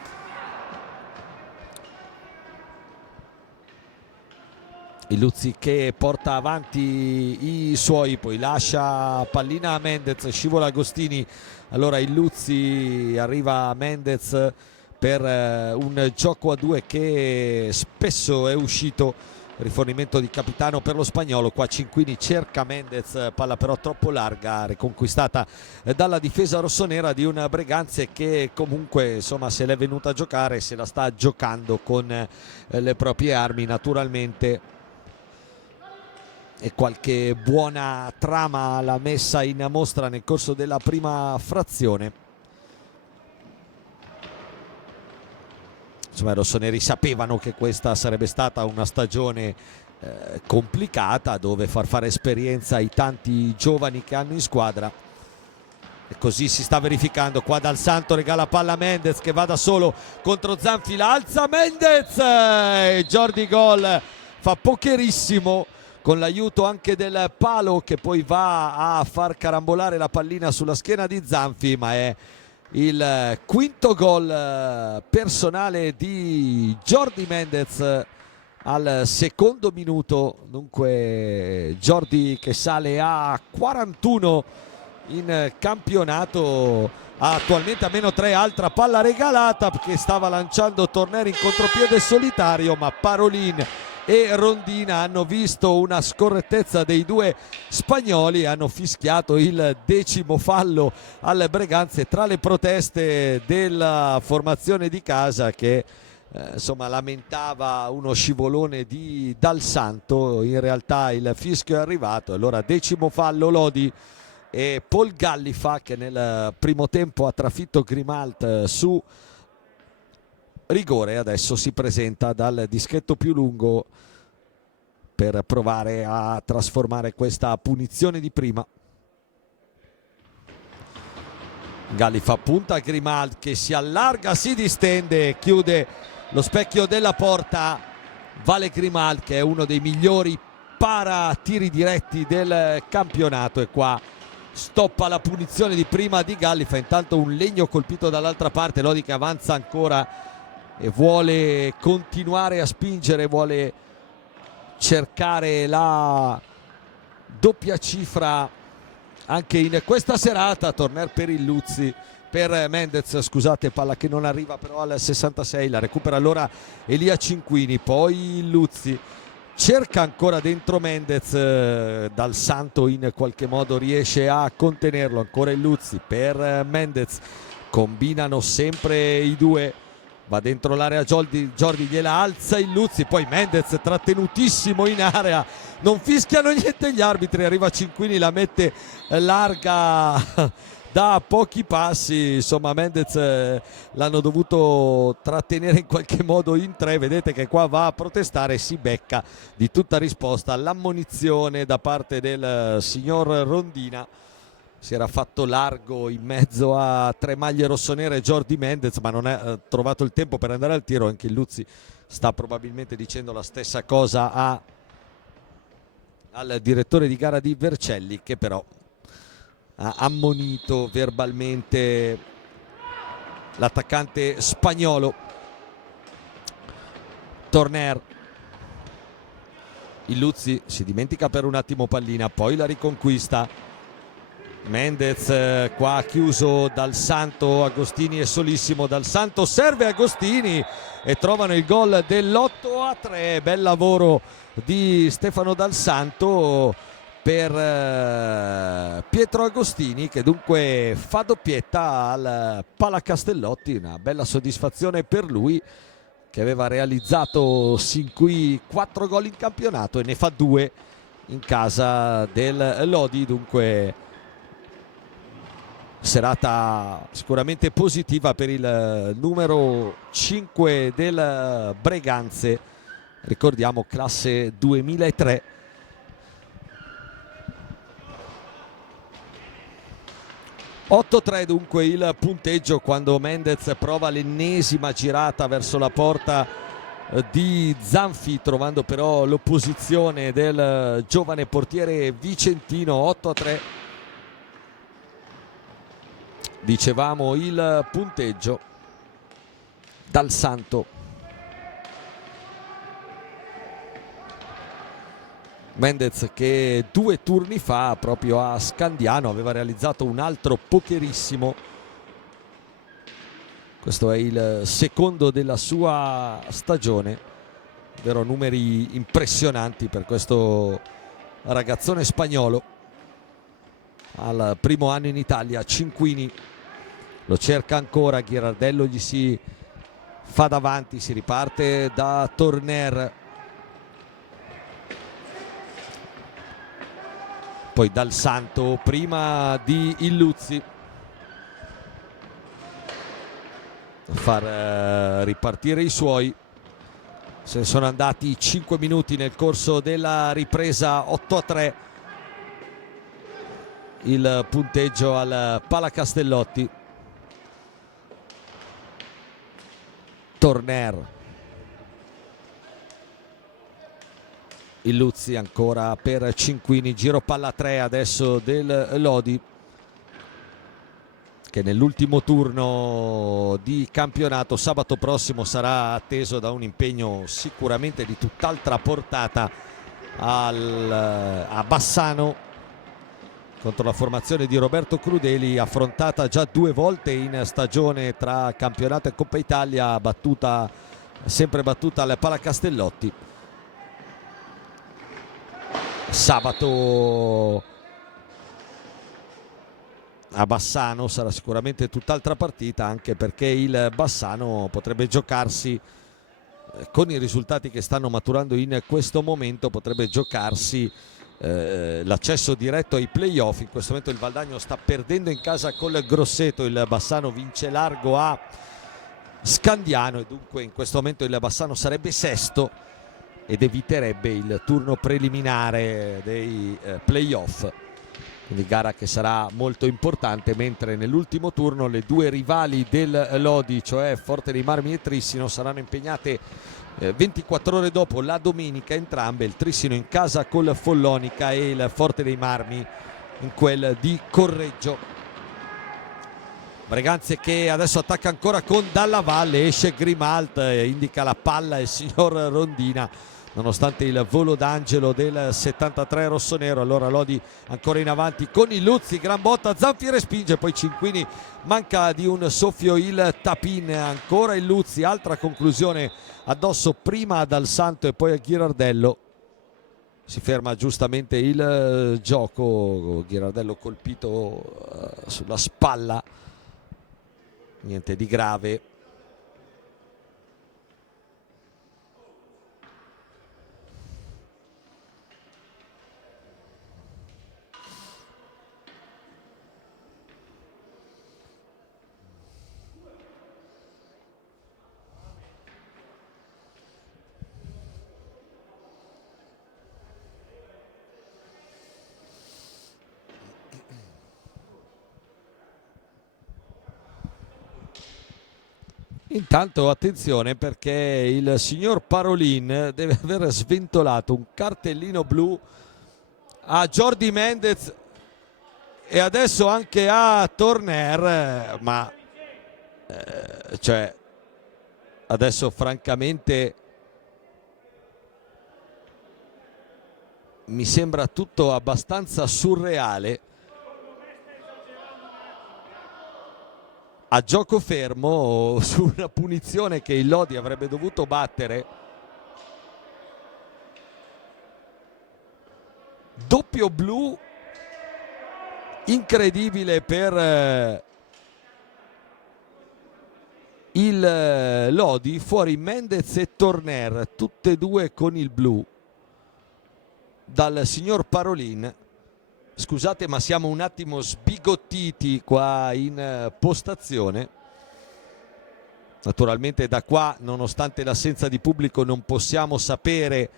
Il Luzzi che porta avanti i suoi, poi lascia pallina a Mendez, scivola Agostini. Allora il Luzzi, arriva a Mendez per un gioco a due che spesso è uscito, rifornimento di capitano per lo spagnolo. Qua Cinquini cerca Mendez, palla però troppo larga, riconquistata dalla difesa rossonera di un Breganze che comunque insomma se l'è venuta a giocare, se la sta giocando con le proprie armi naturalmente, e qualche buona trama l'ha messa in mostra nel corso della prima frazione. Insomma, i rossoneri sapevano che questa sarebbe stata una stagione complicata, dove far fare esperienza ai tanti giovani che hanno in squadra, e così si sta verificando. Qua Dal Santo regala palla a Mendez che va da solo contro Zanfi, la alza Mendez e Jordi gol, fa pocherissimo con l'aiuto anche del palo, che poi va a far carambolare la pallina sulla schiena di Zanfi, ma è il quinto gol personale di Jordi Mendez al secondo minuto. Dunque Jordi che sale a 41 in campionato, ha attualmente a -3. Altra palla regalata che stava lanciando Torneri in contropiede solitario, ma Parolin e Rondina hanno visto una scorrettezza dei due spagnoli e hanno fischiato il 10° fallo al Breganze, tra le proteste della formazione di casa che insomma lamentava uno scivolone di Dal Santo. In realtà il fischio è arrivato. Allora 10° fallo Lodi, e Paul Gallifa che nel primo tempo ha trafitto Grimalt su rigore, adesso si presenta dal dischetto più lungo per provare a trasformare questa punizione di prima. Gallifa punta a Grimalt che si allarga, si distende, chiude lo specchio della porta. Vale Grimalt che è uno dei migliori para tiri diretti del campionato, e qua stoppa la punizione di prima di Gallifa. Intanto un legno colpito dall'altra parte, Lodi che avanza ancora e vuole continuare a spingere, vuole cercare la doppia cifra anche in questa serata. Torner per il Luzzi, per Mendez, scusate, palla che non arriva però al 66, la recupera allora Elia Cinquini, poi il Luzzi cerca ancora dentro Mendez, Dal Santo in qualche modo riesce a contenerlo, ancora il Luzzi per Mendez, combinano sempre i due va dentro l'area Jordi, gliela alza Illuzzi, poi Mendez trattenutissimo in area, non fischiano niente gli arbitri, arriva Cinquini, la mette larga da pochi passi, insomma Mendez l'hanno dovuto trattenere in qualche modo in tre, vedete che qua va a protestare, si becca di tutta risposta l'ammonizione da parte del signor Rondina. Si era fatto largo in mezzo a tre maglie rossonere Jordi Mendez, ma non ha trovato il tempo per andare al tiro. Anche Illuzzi sta probabilmente dicendo la stessa cosa al direttore di gara di Vercelli, che però ha ammonito verbalmente l'attaccante spagnolo. Torner, Illuzzi si dimentica per un attimo pallina, poi la riconquista. Mendez qua chiuso dal Santo, Agostini è solissimo, dal Santo serve Agostini e trovano il gol dell'8-3. Bel lavoro di Stefano Dal Santo per Pietro Agostini, che dunque fa doppietta al Palacastellotti. Una bella soddisfazione per lui, che aveva realizzato sin qui 4 gol in campionato e ne fa 2 in casa del Lodi. Dunque serata sicuramente positiva per il numero 5 del Breganze, ricordiamo classe 2003. (8-3) dunque il punteggio, quando Mendez prova l'ennesima girata verso la porta di Zanfi, trovando però l'opposizione del giovane portiere vicentino. 8-3 dicevamo il punteggio. Dal Santo, Mendez, che 2 turni fa proprio a Scandiano aveva realizzato un altro pokerissimo. Questo è il secondo della sua stagione, davvero numeri impressionanti per questo ragazzone spagnolo al primo anno in Italia. Cinquini lo cerca ancora, Ghirardello gli si fa davanti, si riparte da Torner, poi Dal Santo prima di Illuzzi a far ripartire i suoi. Se ne sono andati 5 minuti nel corso della ripresa. 8-3 il punteggio al Palacastellotti. Torner, Illuzzi ancora per Cinquini, giro palla 3 adesso del Lodi, che nell'ultimo turno di campionato sabato prossimo sarà atteso da un impegno sicuramente di tutt'altra portata a Bassano contro la formazione di Roberto Crudeli, affrontata già 2 volte in stagione tra campionato e Coppa Italia, sempre battuta al Palacastellotti. Sabato a Bassano sarà sicuramente tutt'altra partita, anche perché il Bassano potrebbe giocarsi, con i risultati che stanno maturando in questo momento, potrebbe giocarsi l'accesso diretto ai playoff. In questo momento il Valdagno sta perdendo in casa col Grosseto, il Bassano vince largo a Scandiano e dunque in questo momento il Bassano sarebbe sesto ed eviterebbe il turno preliminare dei playoff, quindi gara che sarà molto importante, mentre nell'ultimo turno le 2 rivali del Lodi, cioè Forte dei Marmi e Trissino, saranno impegnate 24 ore dopo, la domenica, entrambe, il Trissino in casa col Follonica e il Forte dei Marmi in quel di Correggio. Breganze che adesso attacca ancora con Dalla Valle, esce Grimalt, indica la palla il signor Rondina, nonostante il volo d'angelo del 73 rossonero. Allora Lodi ancora in avanti con Illuzzi, gran botta, Zanfi respinge, poi Cinquini manca di un soffio il tapin, ancora Illuzzi, altra conclusione addosso prima a Dal Santo e poi a Ghirardello. Si ferma giustamente il gioco, Ghirardello colpito sulla spalla, niente di grave. Intanto attenzione, perché il signor Parolin deve aver sventolato un cartellino blu a Jordi Mendez e adesso anche a Torner, ma cioè adesso francamente mi sembra tutto abbastanza surreale. A gioco fermo su una punizione che il Lodi avrebbe dovuto battere. Doppio blu incredibile per il Lodi, fuori Mendez e Torner, tutte e due con il blu dal signor Parolin. Scusate, ma siamo un attimo sbigottiti qua in postazione. Naturalmente da qua, nonostante l'assenza di pubblico, non possiamo sapere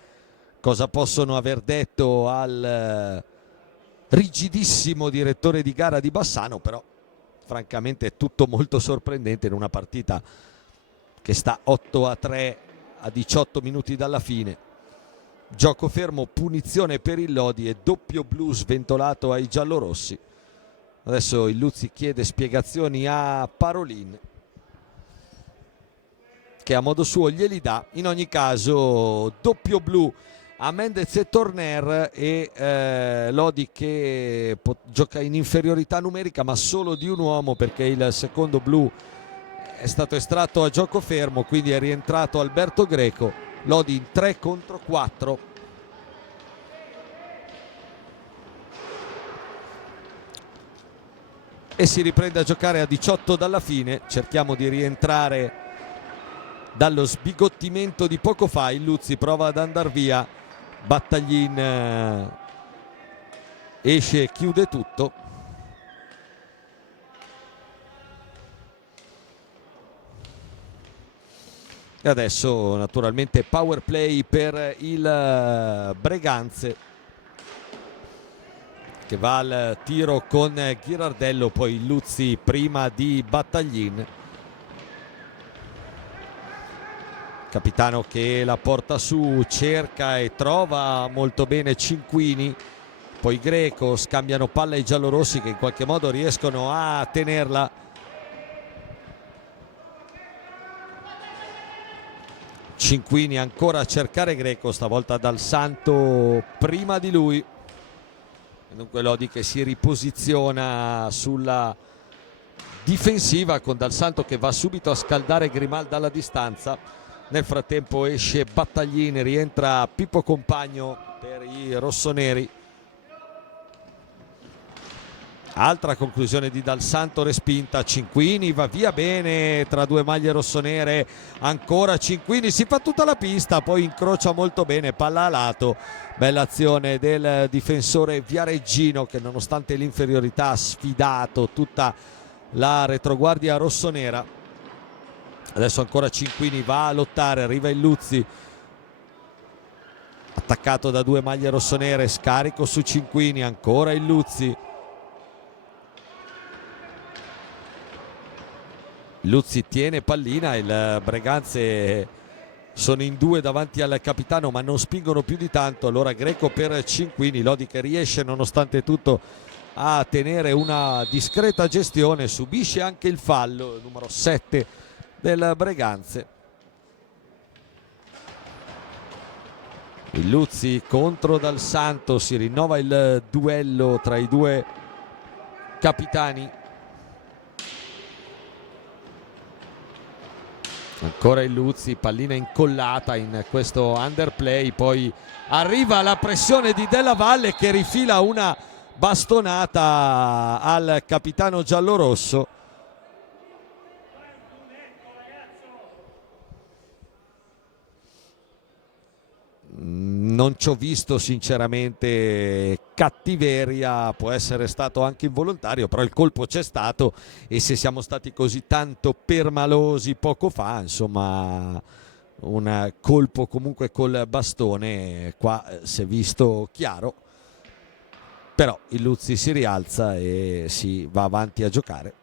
cosa possono aver detto al rigidissimo direttore di gara di Bassano, però francamente è tutto molto sorprendente in una partita che sta 8-3 a 18 minuti dalla fine. Gioco fermo, punizione per il Lodi e doppio blu sventolato ai giallorossi. Adesso il Luzzi chiede spiegazioni a Parolin, che a modo suo glieli dà. In ogni caso doppio blu a Mendez e Torner, e Lodi che gioca in inferiorità numerica ma solo di un uomo, perché il secondo blu è stato estratto a gioco fermo, quindi è rientrato Alberto Greco. Lodi in 3 contro 4. E si riprende a giocare a 18 dalla fine. Cerchiamo di rientrare dallo sbigottimento di poco fa. Il Luzzi prova ad andare via, Battaglin esce e chiude tutto. E adesso naturalmente power play per il Breganze, che va al tiro con Ghirardello, poi Luzzi prima di Battaglin. Capitano che la porta su, cerca e trova molto bene Cinquini, poi Greco, scambiano palla i giallorossi che in qualche modo riescono a tenerla. Cinquini ancora a cercare Greco, stavolta Dal Santo prima di lui. Dunque Lodi che si riposiziona sulla difensiva con Dal Santo che va subito a scaldare Grimaldi dalla distanza. Nel frattempo esce Battaglini, rientra Pippo Compagno per i rossoneri. Altra conclusione di Dal Santo respinta. Cinquini va via bene tra due maglie rossonere, ancora Cinquini, si fa tutta la pista, poi incrocia molto bene, palla a lato. Bella azione del difensore viareggino che nonostante l'inferiorità ha sfidato tutta la retroguardia rossonera. Adesso ancora Cinquini va a lottare, arriva il Luzzi attaccato da due maglie rossonere, scarico su Cinquini, ancora il Luzzi. Luzzi tiene pallina, il Breganze sono in due davanti al capitano ma non spingono più di tanto. Allora Greco per Cinquini, Lodi che riesce nonostante tutto a tenere una discreta gestione, subisce anche il fallo numero 7 del Breganze. Il Luzzi contro Dal Santo, si rinnova il duello tra i due capitani. Ancora il Luzzi, pallina incollata in questo underplay, poi arriva la pressione di Della Valle che rifila una bastonata al capitano giallorosso. Non ci ho visto sinceramente cattiveria, può essere stato anche involontario, però il colpo c'è stato e se siamo stati così tanto permalosi poco fa, insomma un colpo comunque col bastone qua si è visto chiaro, però il Luzzi si rialza e si va avanti a giocare.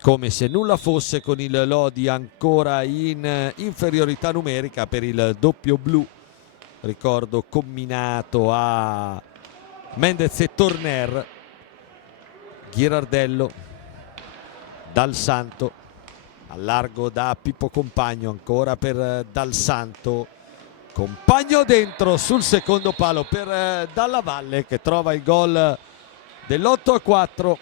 come se nulla fosse, con il Lodi ancora in inferiorità numerica per il doppio blu, ricordo comminato a Mendez e Torner. Ghirardello, Dal Santo, al largo da Pippo Compagno, ancora per Dal Santo, Compagno dentro sul secondo palo per Dalla Valle, che trova il gol dell'8-4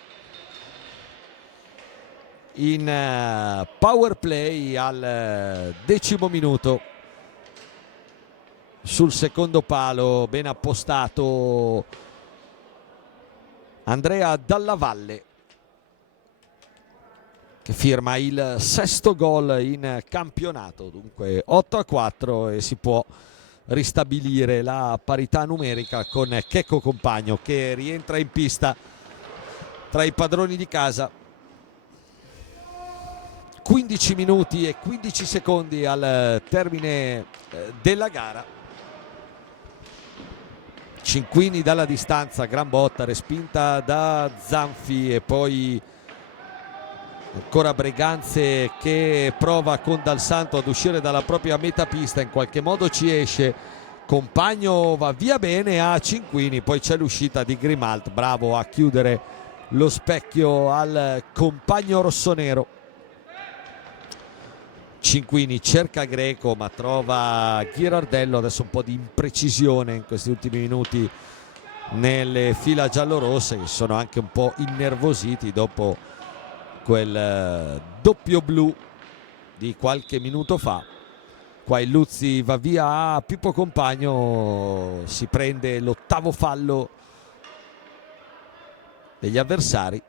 in power play al 10° minuto. Sul secondo palo ben appostato Andrea Dalla Valle, che firma il 6° gol in campionato. Dunque 8-4 e si può ristabilire la parità numerica con Checco Compagno che rientra in pista tra i padroni di casa. 15 minuti e 15 secondi al termine della gara. Cinquini dalla distanza, gran botta respinta da Zanfi, e poi ancora Breganze che prova con Dal Santo ad uscire dalla propria metapista, in qualche modo ci esce. Compagno va via bene a Cinquini, poi c'è l'uscita di Grimalt, bravo a chiudere lo specchio al compagno rossonero. Cinquini cerca Greco ma trova Ghirardello. Adesso un po' di imprecisione in questi ultimi minuti nelle fila giallorosse, che sono anche un po' innervositi dopo quel doppio blu di qualche minuto fa. Qua il Luzzi va via a Pippo Compagno, si prende l'8° fallo degli avversari.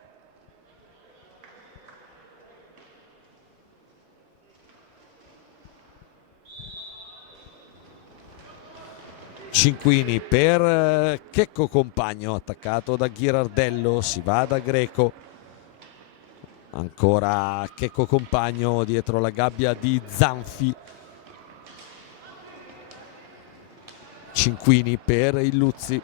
Cinquini per Checco Compagno, attaccato da Ghirardello, si va da Greco, ancora Checco Compagno dietro la gabbia di Zanfi. Cinquini per il Luzzi.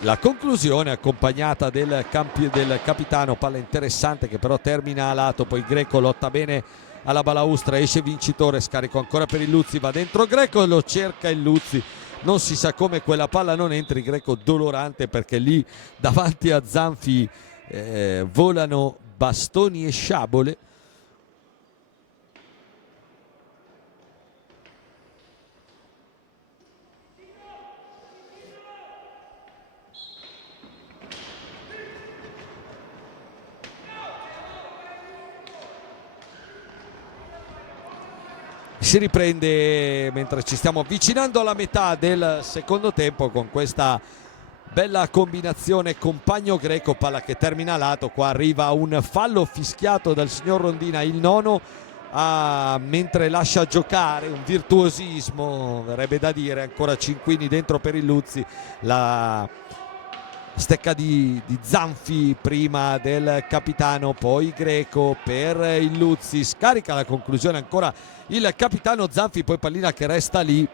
La conclusione accompagnata del capitano, palla interessante che però termina a lato, poi Greco lotta bene alla balaustra, esce vincitore, scarico ancora per il Luzzi, va dentro Greco, lo cerca il Luzzi, non si sa come quella palla non entri. Greco dolorante perché lì davanti a Zanfi volano bastoni e sciabole. Si riprende mentre ci stiamo avvicinando alla metà del secondo tempo con questa bella combinazione Compagno-Greco, palla che termina a lato. Qua arriva un fallo fischiato dal signor Rondina, il 9°, mentre lascia giocare, un virtuosismo verrebbe da dire. Ancora Cinquini dentro per il Luzzi, la stecca di Zanfi prima del capitano, poi Greco per il Luzzi, scarica la conclusione ancora il capitano Zanfi, poi pallina che resta lì,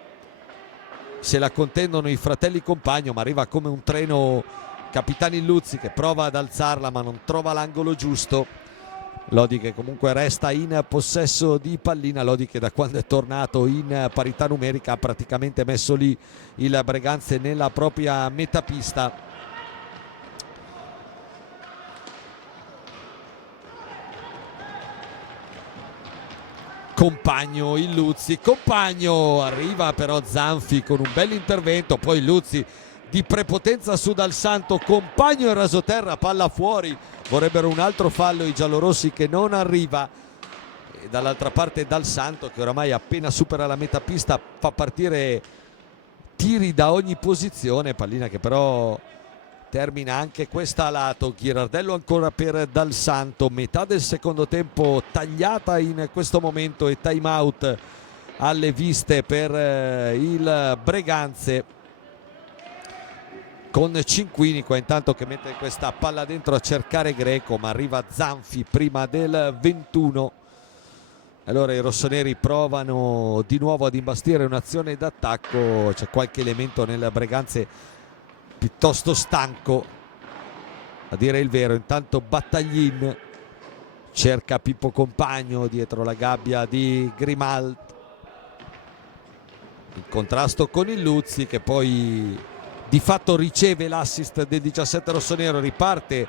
se la contendono i fratelli Compagno, ma arriva come un treno Capitani Luzzi che prova ad alzarla ma non trova l'angolo giusto. Lodi che comunque resta in possesso di pallina, Lodi che da quando è tornato in parità numerica ha praticamente messo lì il Breganze nella propria metapista. Compagno, il Luzzi, Compagno, arriva però Zanfi con un bel intervento, poi Luzzi di prepotenza su Dal Santo, Compagno e rasoterra, palla fuori, vorrebbero un altro fallo i giallorossi che non arriva. E dall'altra parte Dal Santo che oramai appena supera la metapista fa partire tiri da ogni posizione, pallina che però termina anche questa a lato. Ghirardello ancora per Dal Santo, metà del secondo tempo tagliata in questo momento e time out alle viste per il Breganze, con Cinquini qua intanto che mette questa palla dentro a cercare Greco, ma arriva Zanfi prima del 21. Allora i rossoneri provano di nuovo ad imbastire un'azione d'attacco, c'è qualche elemento nel Breganze piuttosto stanco. a dire il vero. Intanto Battaglin cerca Pippo Compagno dietro la gabbia di Grimald, in contrasto con il Luzzi, che poi di fatto riceve l'assist del 17 rossonero. Riparte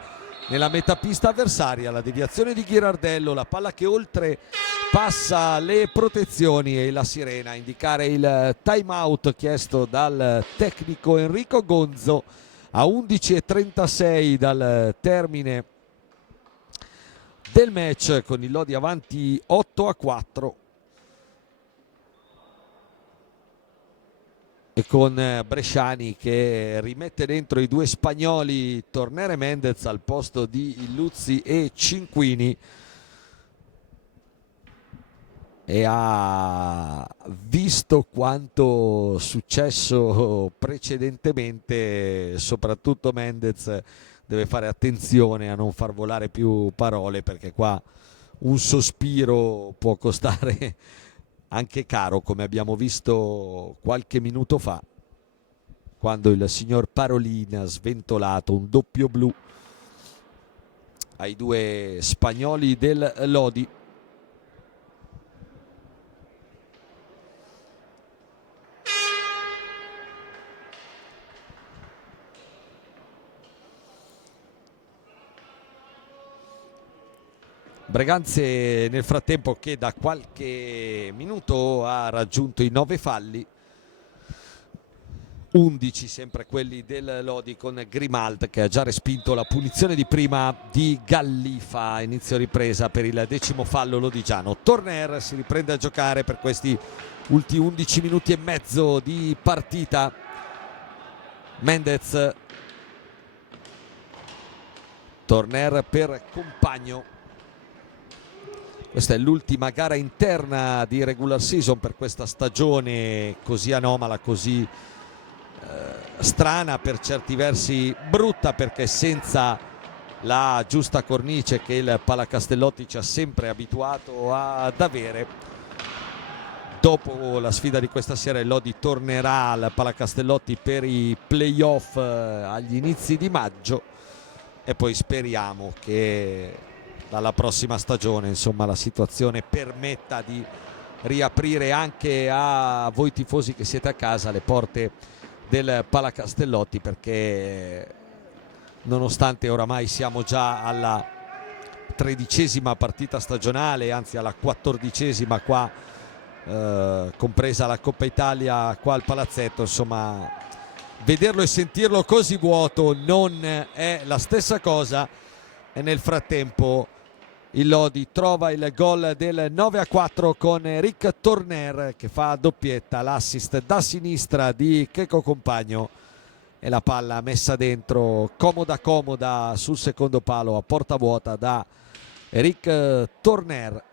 nella metapista avversaria, la deviazione di Ghirardello, la palla che oltre passa le protezioni e la sirena a indicare il time out chiesto dal tecnico Enrico Gonzo a 11:36 dal termine del match, con il Lodi avanti 8-4 e con Bresciani che rimette dentro i due spagnoli Torner e Mendez al posto di Luzzi e Cinquini, e ha visto quanto successo precedentemente. Soprattutto Mendez deve fare attenzione a non far volare più parole, perché qua un sospiro può costare anche caro, come abbiamo visto qualche minuto fa quando il signor Parolin ha sventolato un doppio blu ai due spagnoli del Lodi. Breganze nel frattempo che da qualche minuto ha raggiunto i 9 falli, 11 sempre quelli del Lodi, con Grimald che ha già respinto la punizione di prima di Gallifa. Inizio ripresa per il 10° fallo lodigiano. Torner si riprende a giocare per questi ultimi 11 minuti e mezzo di partita. Mendez, Torner per Compagno. Questa è l'ultima gara interna di regular season per questa stagione così anomala, così strana, per certi versi brutta, perché senza la giusta cornice che il Palacastellotti ci ha sempre abituato ad avere. Dopo la sfida di questa sera il Lodi tornerà al Palacastellotti per i playoff agli inizi di maggio, e poi speriamo che dalla prossima stagione, insomma, la situazione permetta di riaprire anche a voi tifosi che siete a casa le porte del Palacastellotti, perché nonostante oramai siamo già alla 13ª partita stagionale, anzi alla 14ª qua, compresa la Coppa Italia qua al Palazzetto, insomma vederlo e sentirlo così vuoto non è la stessa cosa. E nel frattempo il Lodi trova il gol del 9-4 con Eric Torner che fa doppietta, l'assist da sinistra di Checo Compagno, e la palla messa dentro comoda sul secondo palo a porta vuota da Eric Torner,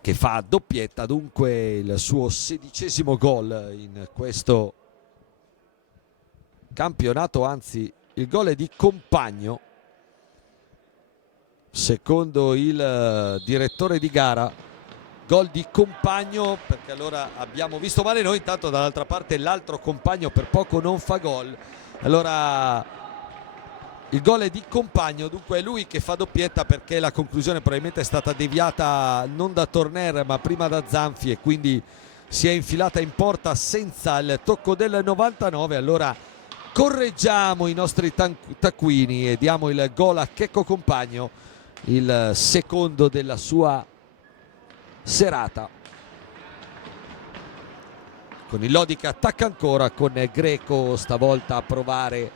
che fa doppietta, dunque il suo 16° gol in questo campionato, anzi il gol è di Compagno secondo il direttore di gara. Gol di Compagno, perché allora abbiamo visto male noi, intanto dall'altra parte l'altro Compagno per poco non fa gol. Allora il gol è di Compagno, dunque è lui che fa doppietta, perché la conclusione probabilmente è stata deviata non da Torner ma prima da Zanfi, e quindi si è infilata in porta senza il tocco del 99. Allora correggiamo i nostri taccuini e diamo il gol a Checco Compagno, il secondo della sua serata, con il Lodi che attacca ancora, con Greco stavolta a provare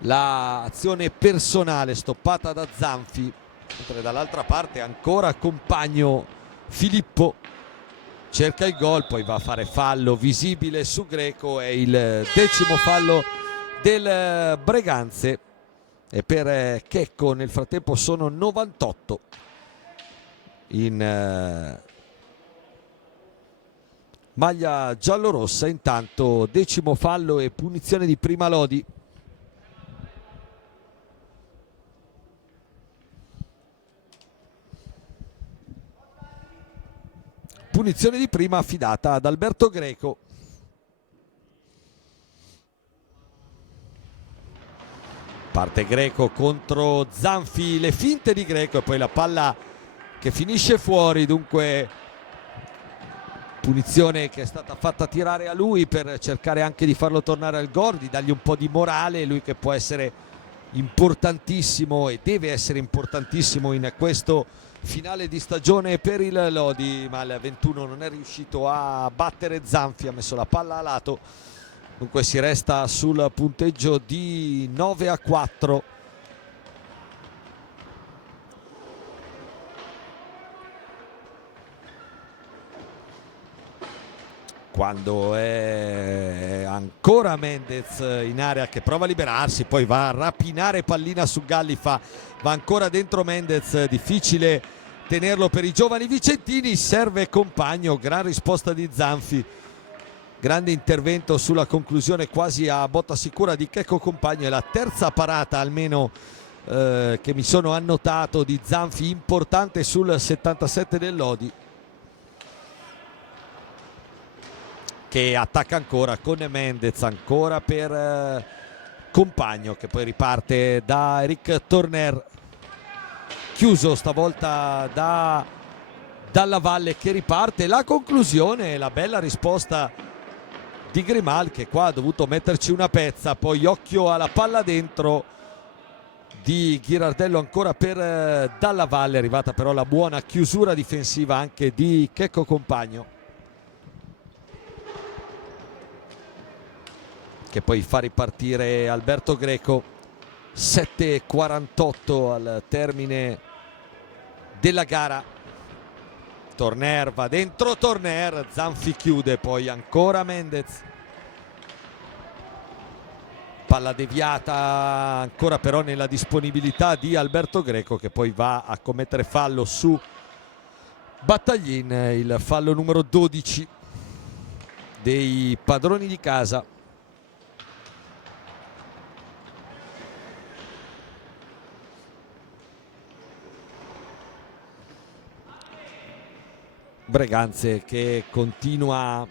l'azione personale stoppata da Zanfi, mentre dall'altra parte ancora Compagno. Filippo cerca il gol, poi va a fare fallo visibile su Greco, è il 10° fallo del Breganze, e per Checco nel frattempo sono 98 in maglia giallorossa. Intanto 10° fallo e punizione di prima Lodi. Punizione di prima affidata ad Alberto Greco. Parte Greco contro Zanfi, le finte di Greco e poi la palla che finisce fuori, dunque punizione che è stata fatta tirare a lui per cercare anche di farlo tornare al gol, di dargli un po' di morale, lui che può essere importantissimo e deve essere importantissimo in questo finale di stagione per il Lodi, ma il 21 non è riuscito a battere Zanfi, ha messo la palla a lato, dunque si resta sul punteggio di 9-4. Quando è ancora Mendez in area che prova a liberarsi, poi va a rapinare pallina su Gallifa, va ancora dentro Mendez, difficile tenerlo per i giovani vicentini, serve Compagno, gran risposta di Zanfi, grande intervento sulla conclusione quasi a botta sicura di Checco Compagno, è la terza parata almeno che mi sono annotato di Zanfi, importante sul 77 del Lodi, che attacca ancora con Mendez, ancora per Compagno che poi riparte da Eric Torner, chiuso stavolta dalla Valle che riparte, la conclusione, la bella risposta di Grimal che qua ha dovuto metterci una pezza, poi occhio alla palla dentro di Ghirardello ancora per Dalla Valle, è arrivata però la buona chiusura difensiva anche di Checco Compagno, che poi fa ripartire Alberto Greco. 7:48 al termine della gara. Torner va dentro, Torner, Zanfi chiude, poi ancora Mendez, palla deviata ancora però nella disponibilità di Alberto Greco che poi va a commettere fallo su Battaglin, il fallo numero 12 dei padroni di casa. Breganze che continua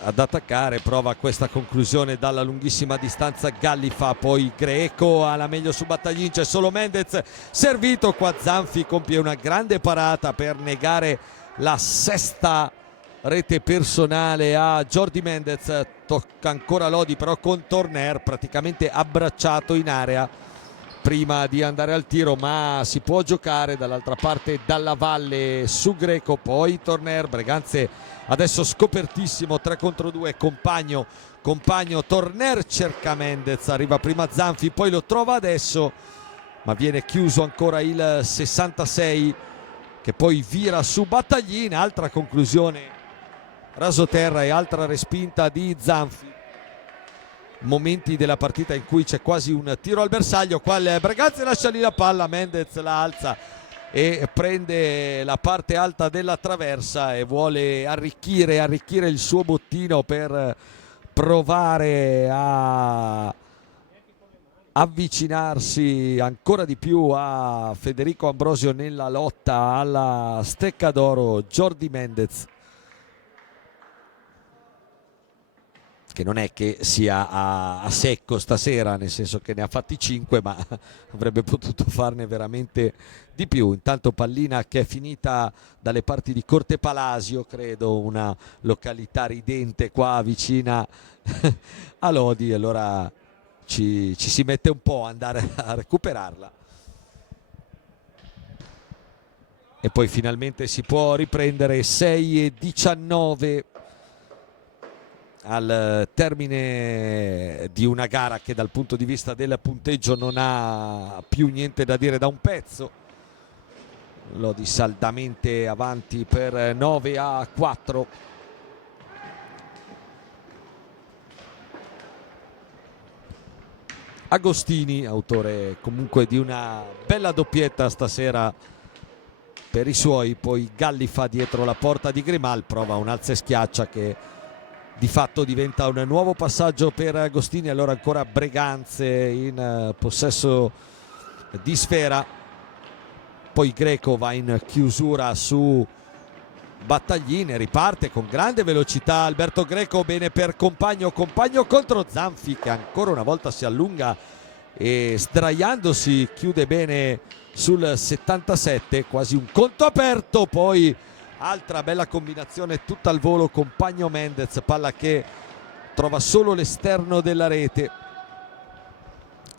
ad attaccare, prova questa conclusione dalla lunghissima distanza Gallifa, poi Greco alla meglio su Battaglin, c'è solo Mendez servito, qua Zanfi compie una grande parata per negare la sesta rete personale a Jordi Mendez, tocca ancora Lodi però con Torner praticamente abbracciato in area prima di andare al tiro, ma si può giocare. Dall'altra parte Dalla Valle su Greco, poi Torner, Breganze adesso scopertissimo, 3 contro 2, Compagno, Torner cerca Mendez, arriva prima Zanfi, poi lo trova adesso, ma viene chiuso ancora il 66 che poi vira su Battaglin, altra conclusione rasoterra e altra respinta di Zanfi. Momenti della partita in cui c'è quasi un tiro al bersaglio, qua il Breganze lascia lì la palla, Mendez la alza e prende la parte alta della traversa e vuole arricchire il suo bottino per provare a avvicinarsi ancora di più a Federico Ambrosio nella lotta alla stecca d'oro. Jordi Mendez, che non è che sia a secco stasera, nel senso che ne ha fatti 5, ma avrebbe potuto farne veramente di più. Intanto pallina che è finita dalle parti di Corte Palasio, credo, una località ridente qua vicina a Lodi, allora ci si mette un po' a andare a recuperarla. E poi finalmente si può riprendere. 6:19 al termine di una gara che dal punto di vista del punteggio non ha più niente da dire da un pezzo. Lodi saldamente avanti per 9-4. Agostini, autore comunque di una bella doppietta stasera per i suoi, poi Gallifa dietro la porta di Grimal, prova un alza e schiaccia che di fatto diventa un nuovo passaggio per Agostini. Allora ancora Breganze in possesso di sfera, poi Greco va in chiusura su battagline, riparte con grande velocità Alberto Greco, bene per Compagno contro Zanfi che ancora una volta si allunga e sdraiandosi chiude bene sul 77, quasi un conto aperto. Poi altra bella combinazione tutta al volo, Compagno Mendez, palla che trova solo l'esterno della rete,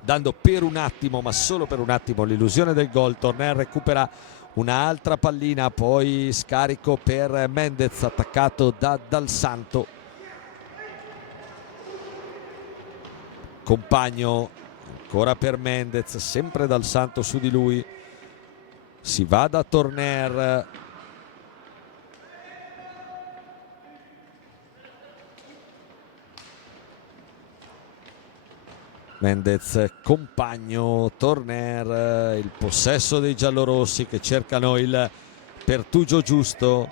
dando per un attimo, ma solo per un attimo, l'illusione del gol. Torner recupera un'altra pallina, poi scarico per Mendez attaccato da Dal Santo. Compagno ancora per Mendez, sempre Dal Santo su di lui, si va da Torner, Mendez, Compagno, Torner, il possesso dei giallorossi che cercano il pertugio giusto,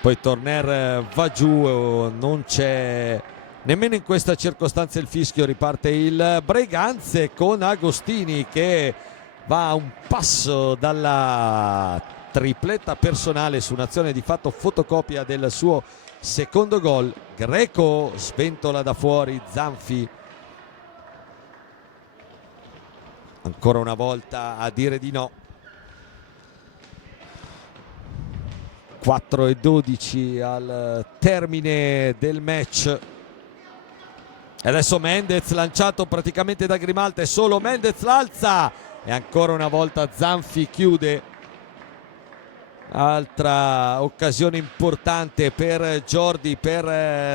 poi Torner va giù, non c'è nemmeno in questa circostanza il fischio, riparte il Breganze con Agostini che va a un passo dalla tripletta personale su un'azione di fatto fotocopia del suo secondo gol. Greco sventola da fuori Zanfi, ancora una volta a dire di no. 4:12 al termine del match e adesso Mendez lanciato praticamente da Grimalta, e solo Mendez l'alza e ancora una volta Zanfi chiude. Altra occasione importante per Jordi per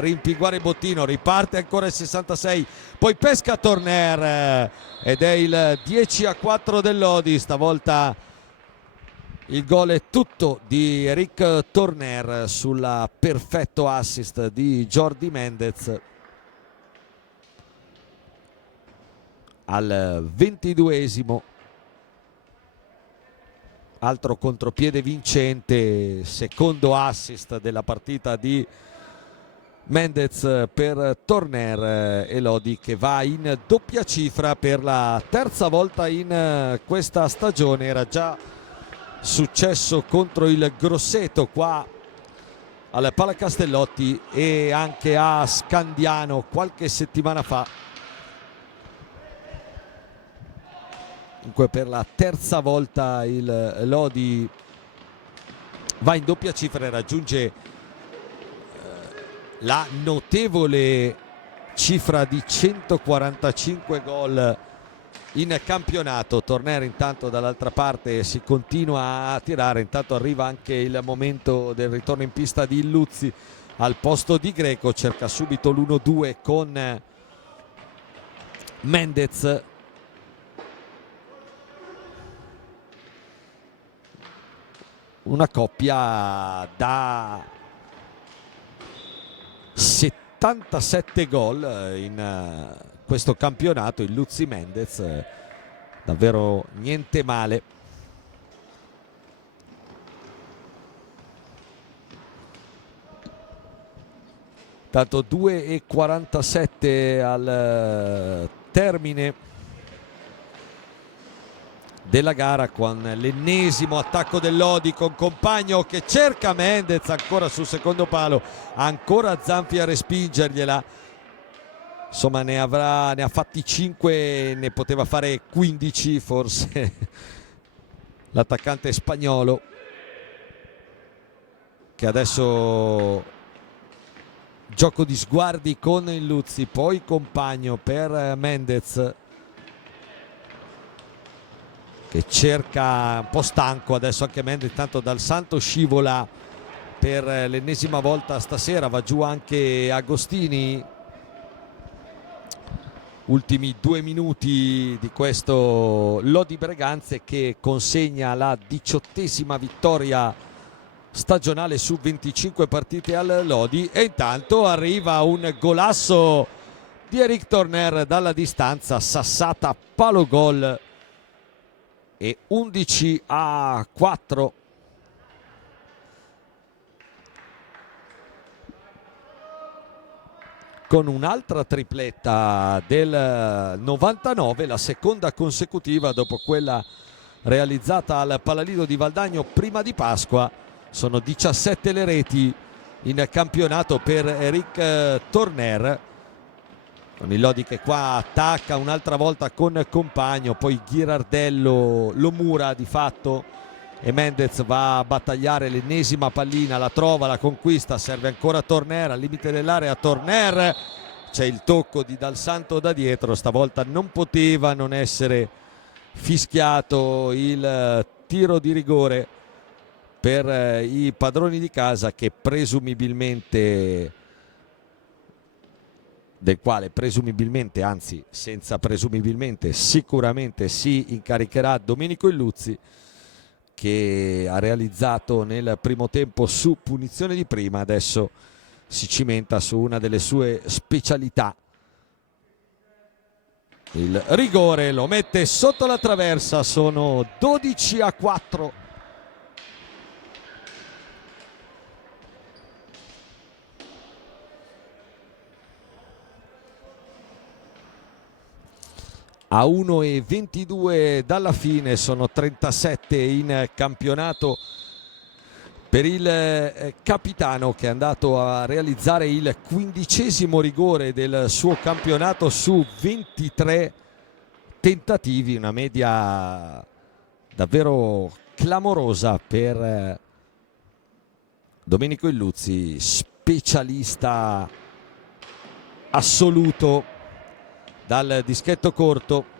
rimpinguare Bottino, riparte ancora il 66, poi pesca Torner ed è il 10-4 del Lodi. Stavolta il gol è tutto di Eric Torner sul perfetto assist di Jordi Mendez al 22esimo. Altro contropiede vincente, secondo assist della partita di Mendez per Torner, e Lodi che va in doppia cifra per la terza volta in questa stagione. Era già successo contro il Grosseto qua al Palacastellotti e anche a Scandiano qualche settimana fa. Dunque per la terza volta il Lodi va in doppia cifra e raggiunge la notevole cifra di 145 gol in campionato. Torner intanto dall'altra parte si continua a tirare, intanto arriva anche il momento del ritorno in pista di Illuzzi al posto di Greco, cerca subito l'1-2 con Mendez. Una coppia da 77 gol in questo campionato, Illuzzi Mendez, davvero niente male. Tanto 2:47 al termine della gara, con l'ennesimo attacco del Lodi con Compagno che cerca Mendez ancora sul secondo palo, ancora Zanfi a respingergliela. Insomma ne ha fatti 5, ne poteva fare 15 forse l'attaccante spagnolo, che adesso gioco di sguardi con Illuzzi, poi Compagno per Mendez che cerca, un po' stanco adesso anche Mendez. Intanto Dal Santo scivola per l'ennesima volta stasera, va giù anche Agostini. Ultimi 2 minuti di questo Lodi Breganze che consegna la 18ª vittoria stagionale su 25 partite al Lodi, e intanto arriva un golasso di Eric Torner dalla distanza, sassata palo gol, e 11-4. Con un'altra tripletta del 99, la seconda consecutiva dopo quella realizzata al Palalido di Valdagno prima di Pasqua. sono 17 le reti in campionato per Eric Torner, con il Lodi che qua attacca un'altra volta con Compagno, poi Ghirardello lo mura di fatto e Mendez va a battagliare l'ennesima pallina, la trova, la conquista, serve ancora Torner al limite dell'area. Torner, c'è il tocco di Dal Santo da dietro, stavolta non poteva non essere fischiato il tiro di rigore per i padroni di casa, che presumibilmente, del quale presumibilmente, anzi senza presumibilmente, sicuramente si incaricherà Domenico Illuzzi, che ha realizzato nel primo tempo su punizione di prima, adesso si cimenta su una delle sue specialità. Il rigore lo mette sotto la traversa, sono 12-4. A 1:22 dalla fine, sono 37 in campionato per il capitano, che è andato a realizzare il 15° rigore del suo campionato su 23 tentativi, una media davvero clamorosa per Domenico Illuzzi, specialista assoluto dal dischetto corto.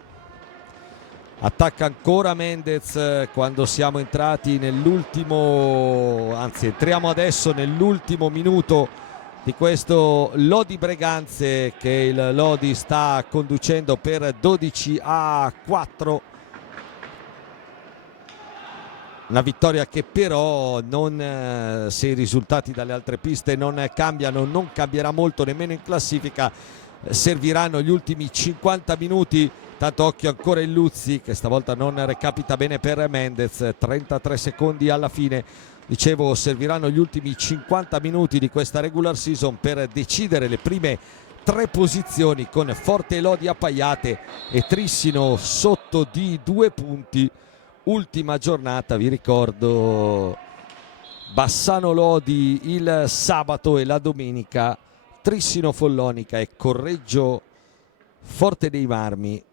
Attacca ancora Mendez quando siamo entrati nell'ultimo, anzi entriamo adesso nell'ultimo minuto di questo Lodi Breganze, che il Lodi sta conducendo per 12-4. Una vittoria che però non, se i risultati dalle altre piste non cambiano, non cambierà molto nemmeno in classifica. Serviranno gli ultimi 50 minuti, tanto occhio ancora Illuzzi, che stavolta non recapita bene per Mendez. 33 secondi alla fine, dicevo, serviranno gli ultimi 50 minuti di questa regular season per decidere le prime 3 posizioni, con Forte Lodi appaiate e Trissino sotto di 2 punti. Ultima giornata, vi ricordo, Bassano Lodi il sabato e la domenica Trissino Follonica e Correggio Forte dei Marmi,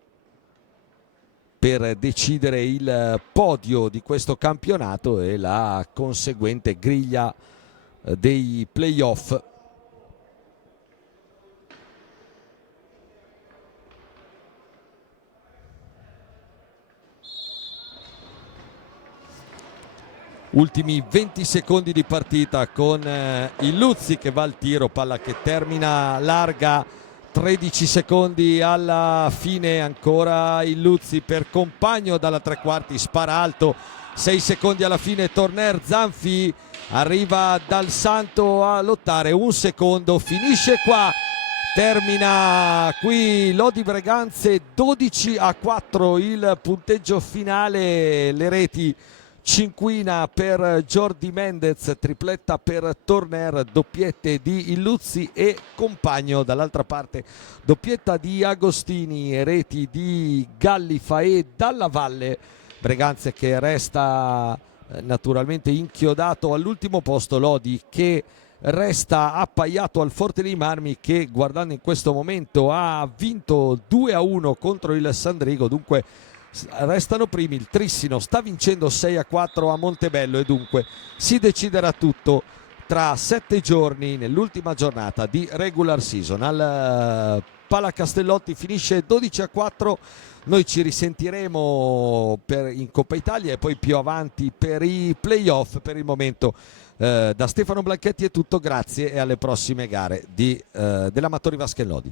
per decidere il podio di questo campionato e la conseguente griglia dei playoff. Ultimi 20 secondi di partita, con Illuzzi che va al tiro, palla che termina larga. 13 secondi alla fine, ancora Illuzzi per Compagno dalla 3/4, spara alto. 6 secondi alla fine, Torner, Zanfi, arriva Dal Santo a lottare. 1 secondo, finisce qua. Termina qui Lodi Breganze 12-4 il punteggio finale. Le reti: cinquina per Jordi Mendez, tripletta per Torner, doppiette di Illuzzi e Compagno. Dall'altra parte doppietta di Agostini e reti di Gallifa e Dalla Valle. Breganze che resta naturalmente inchiodato all'ultimo posto. Lodi che resta appaiato al Forte dei Marmi, che guardando in questo momento ha vinto 2-1 contro il Sandrigo, dunque restano primi. Il Trissino sta vincendo 6-4 a Montebello e dunque si deciderà tutto tra 7 giorni, nell'ultima giornata di regular season. Al Palacastellotti finisce 12-4. Noi ci risentiremo in Coppa Italia e poi più avanti per i playoff. Per il momento da Stefano Blanchetti è tutto, grazie e alle prossime gare dell'Amatori Vasche Lodi.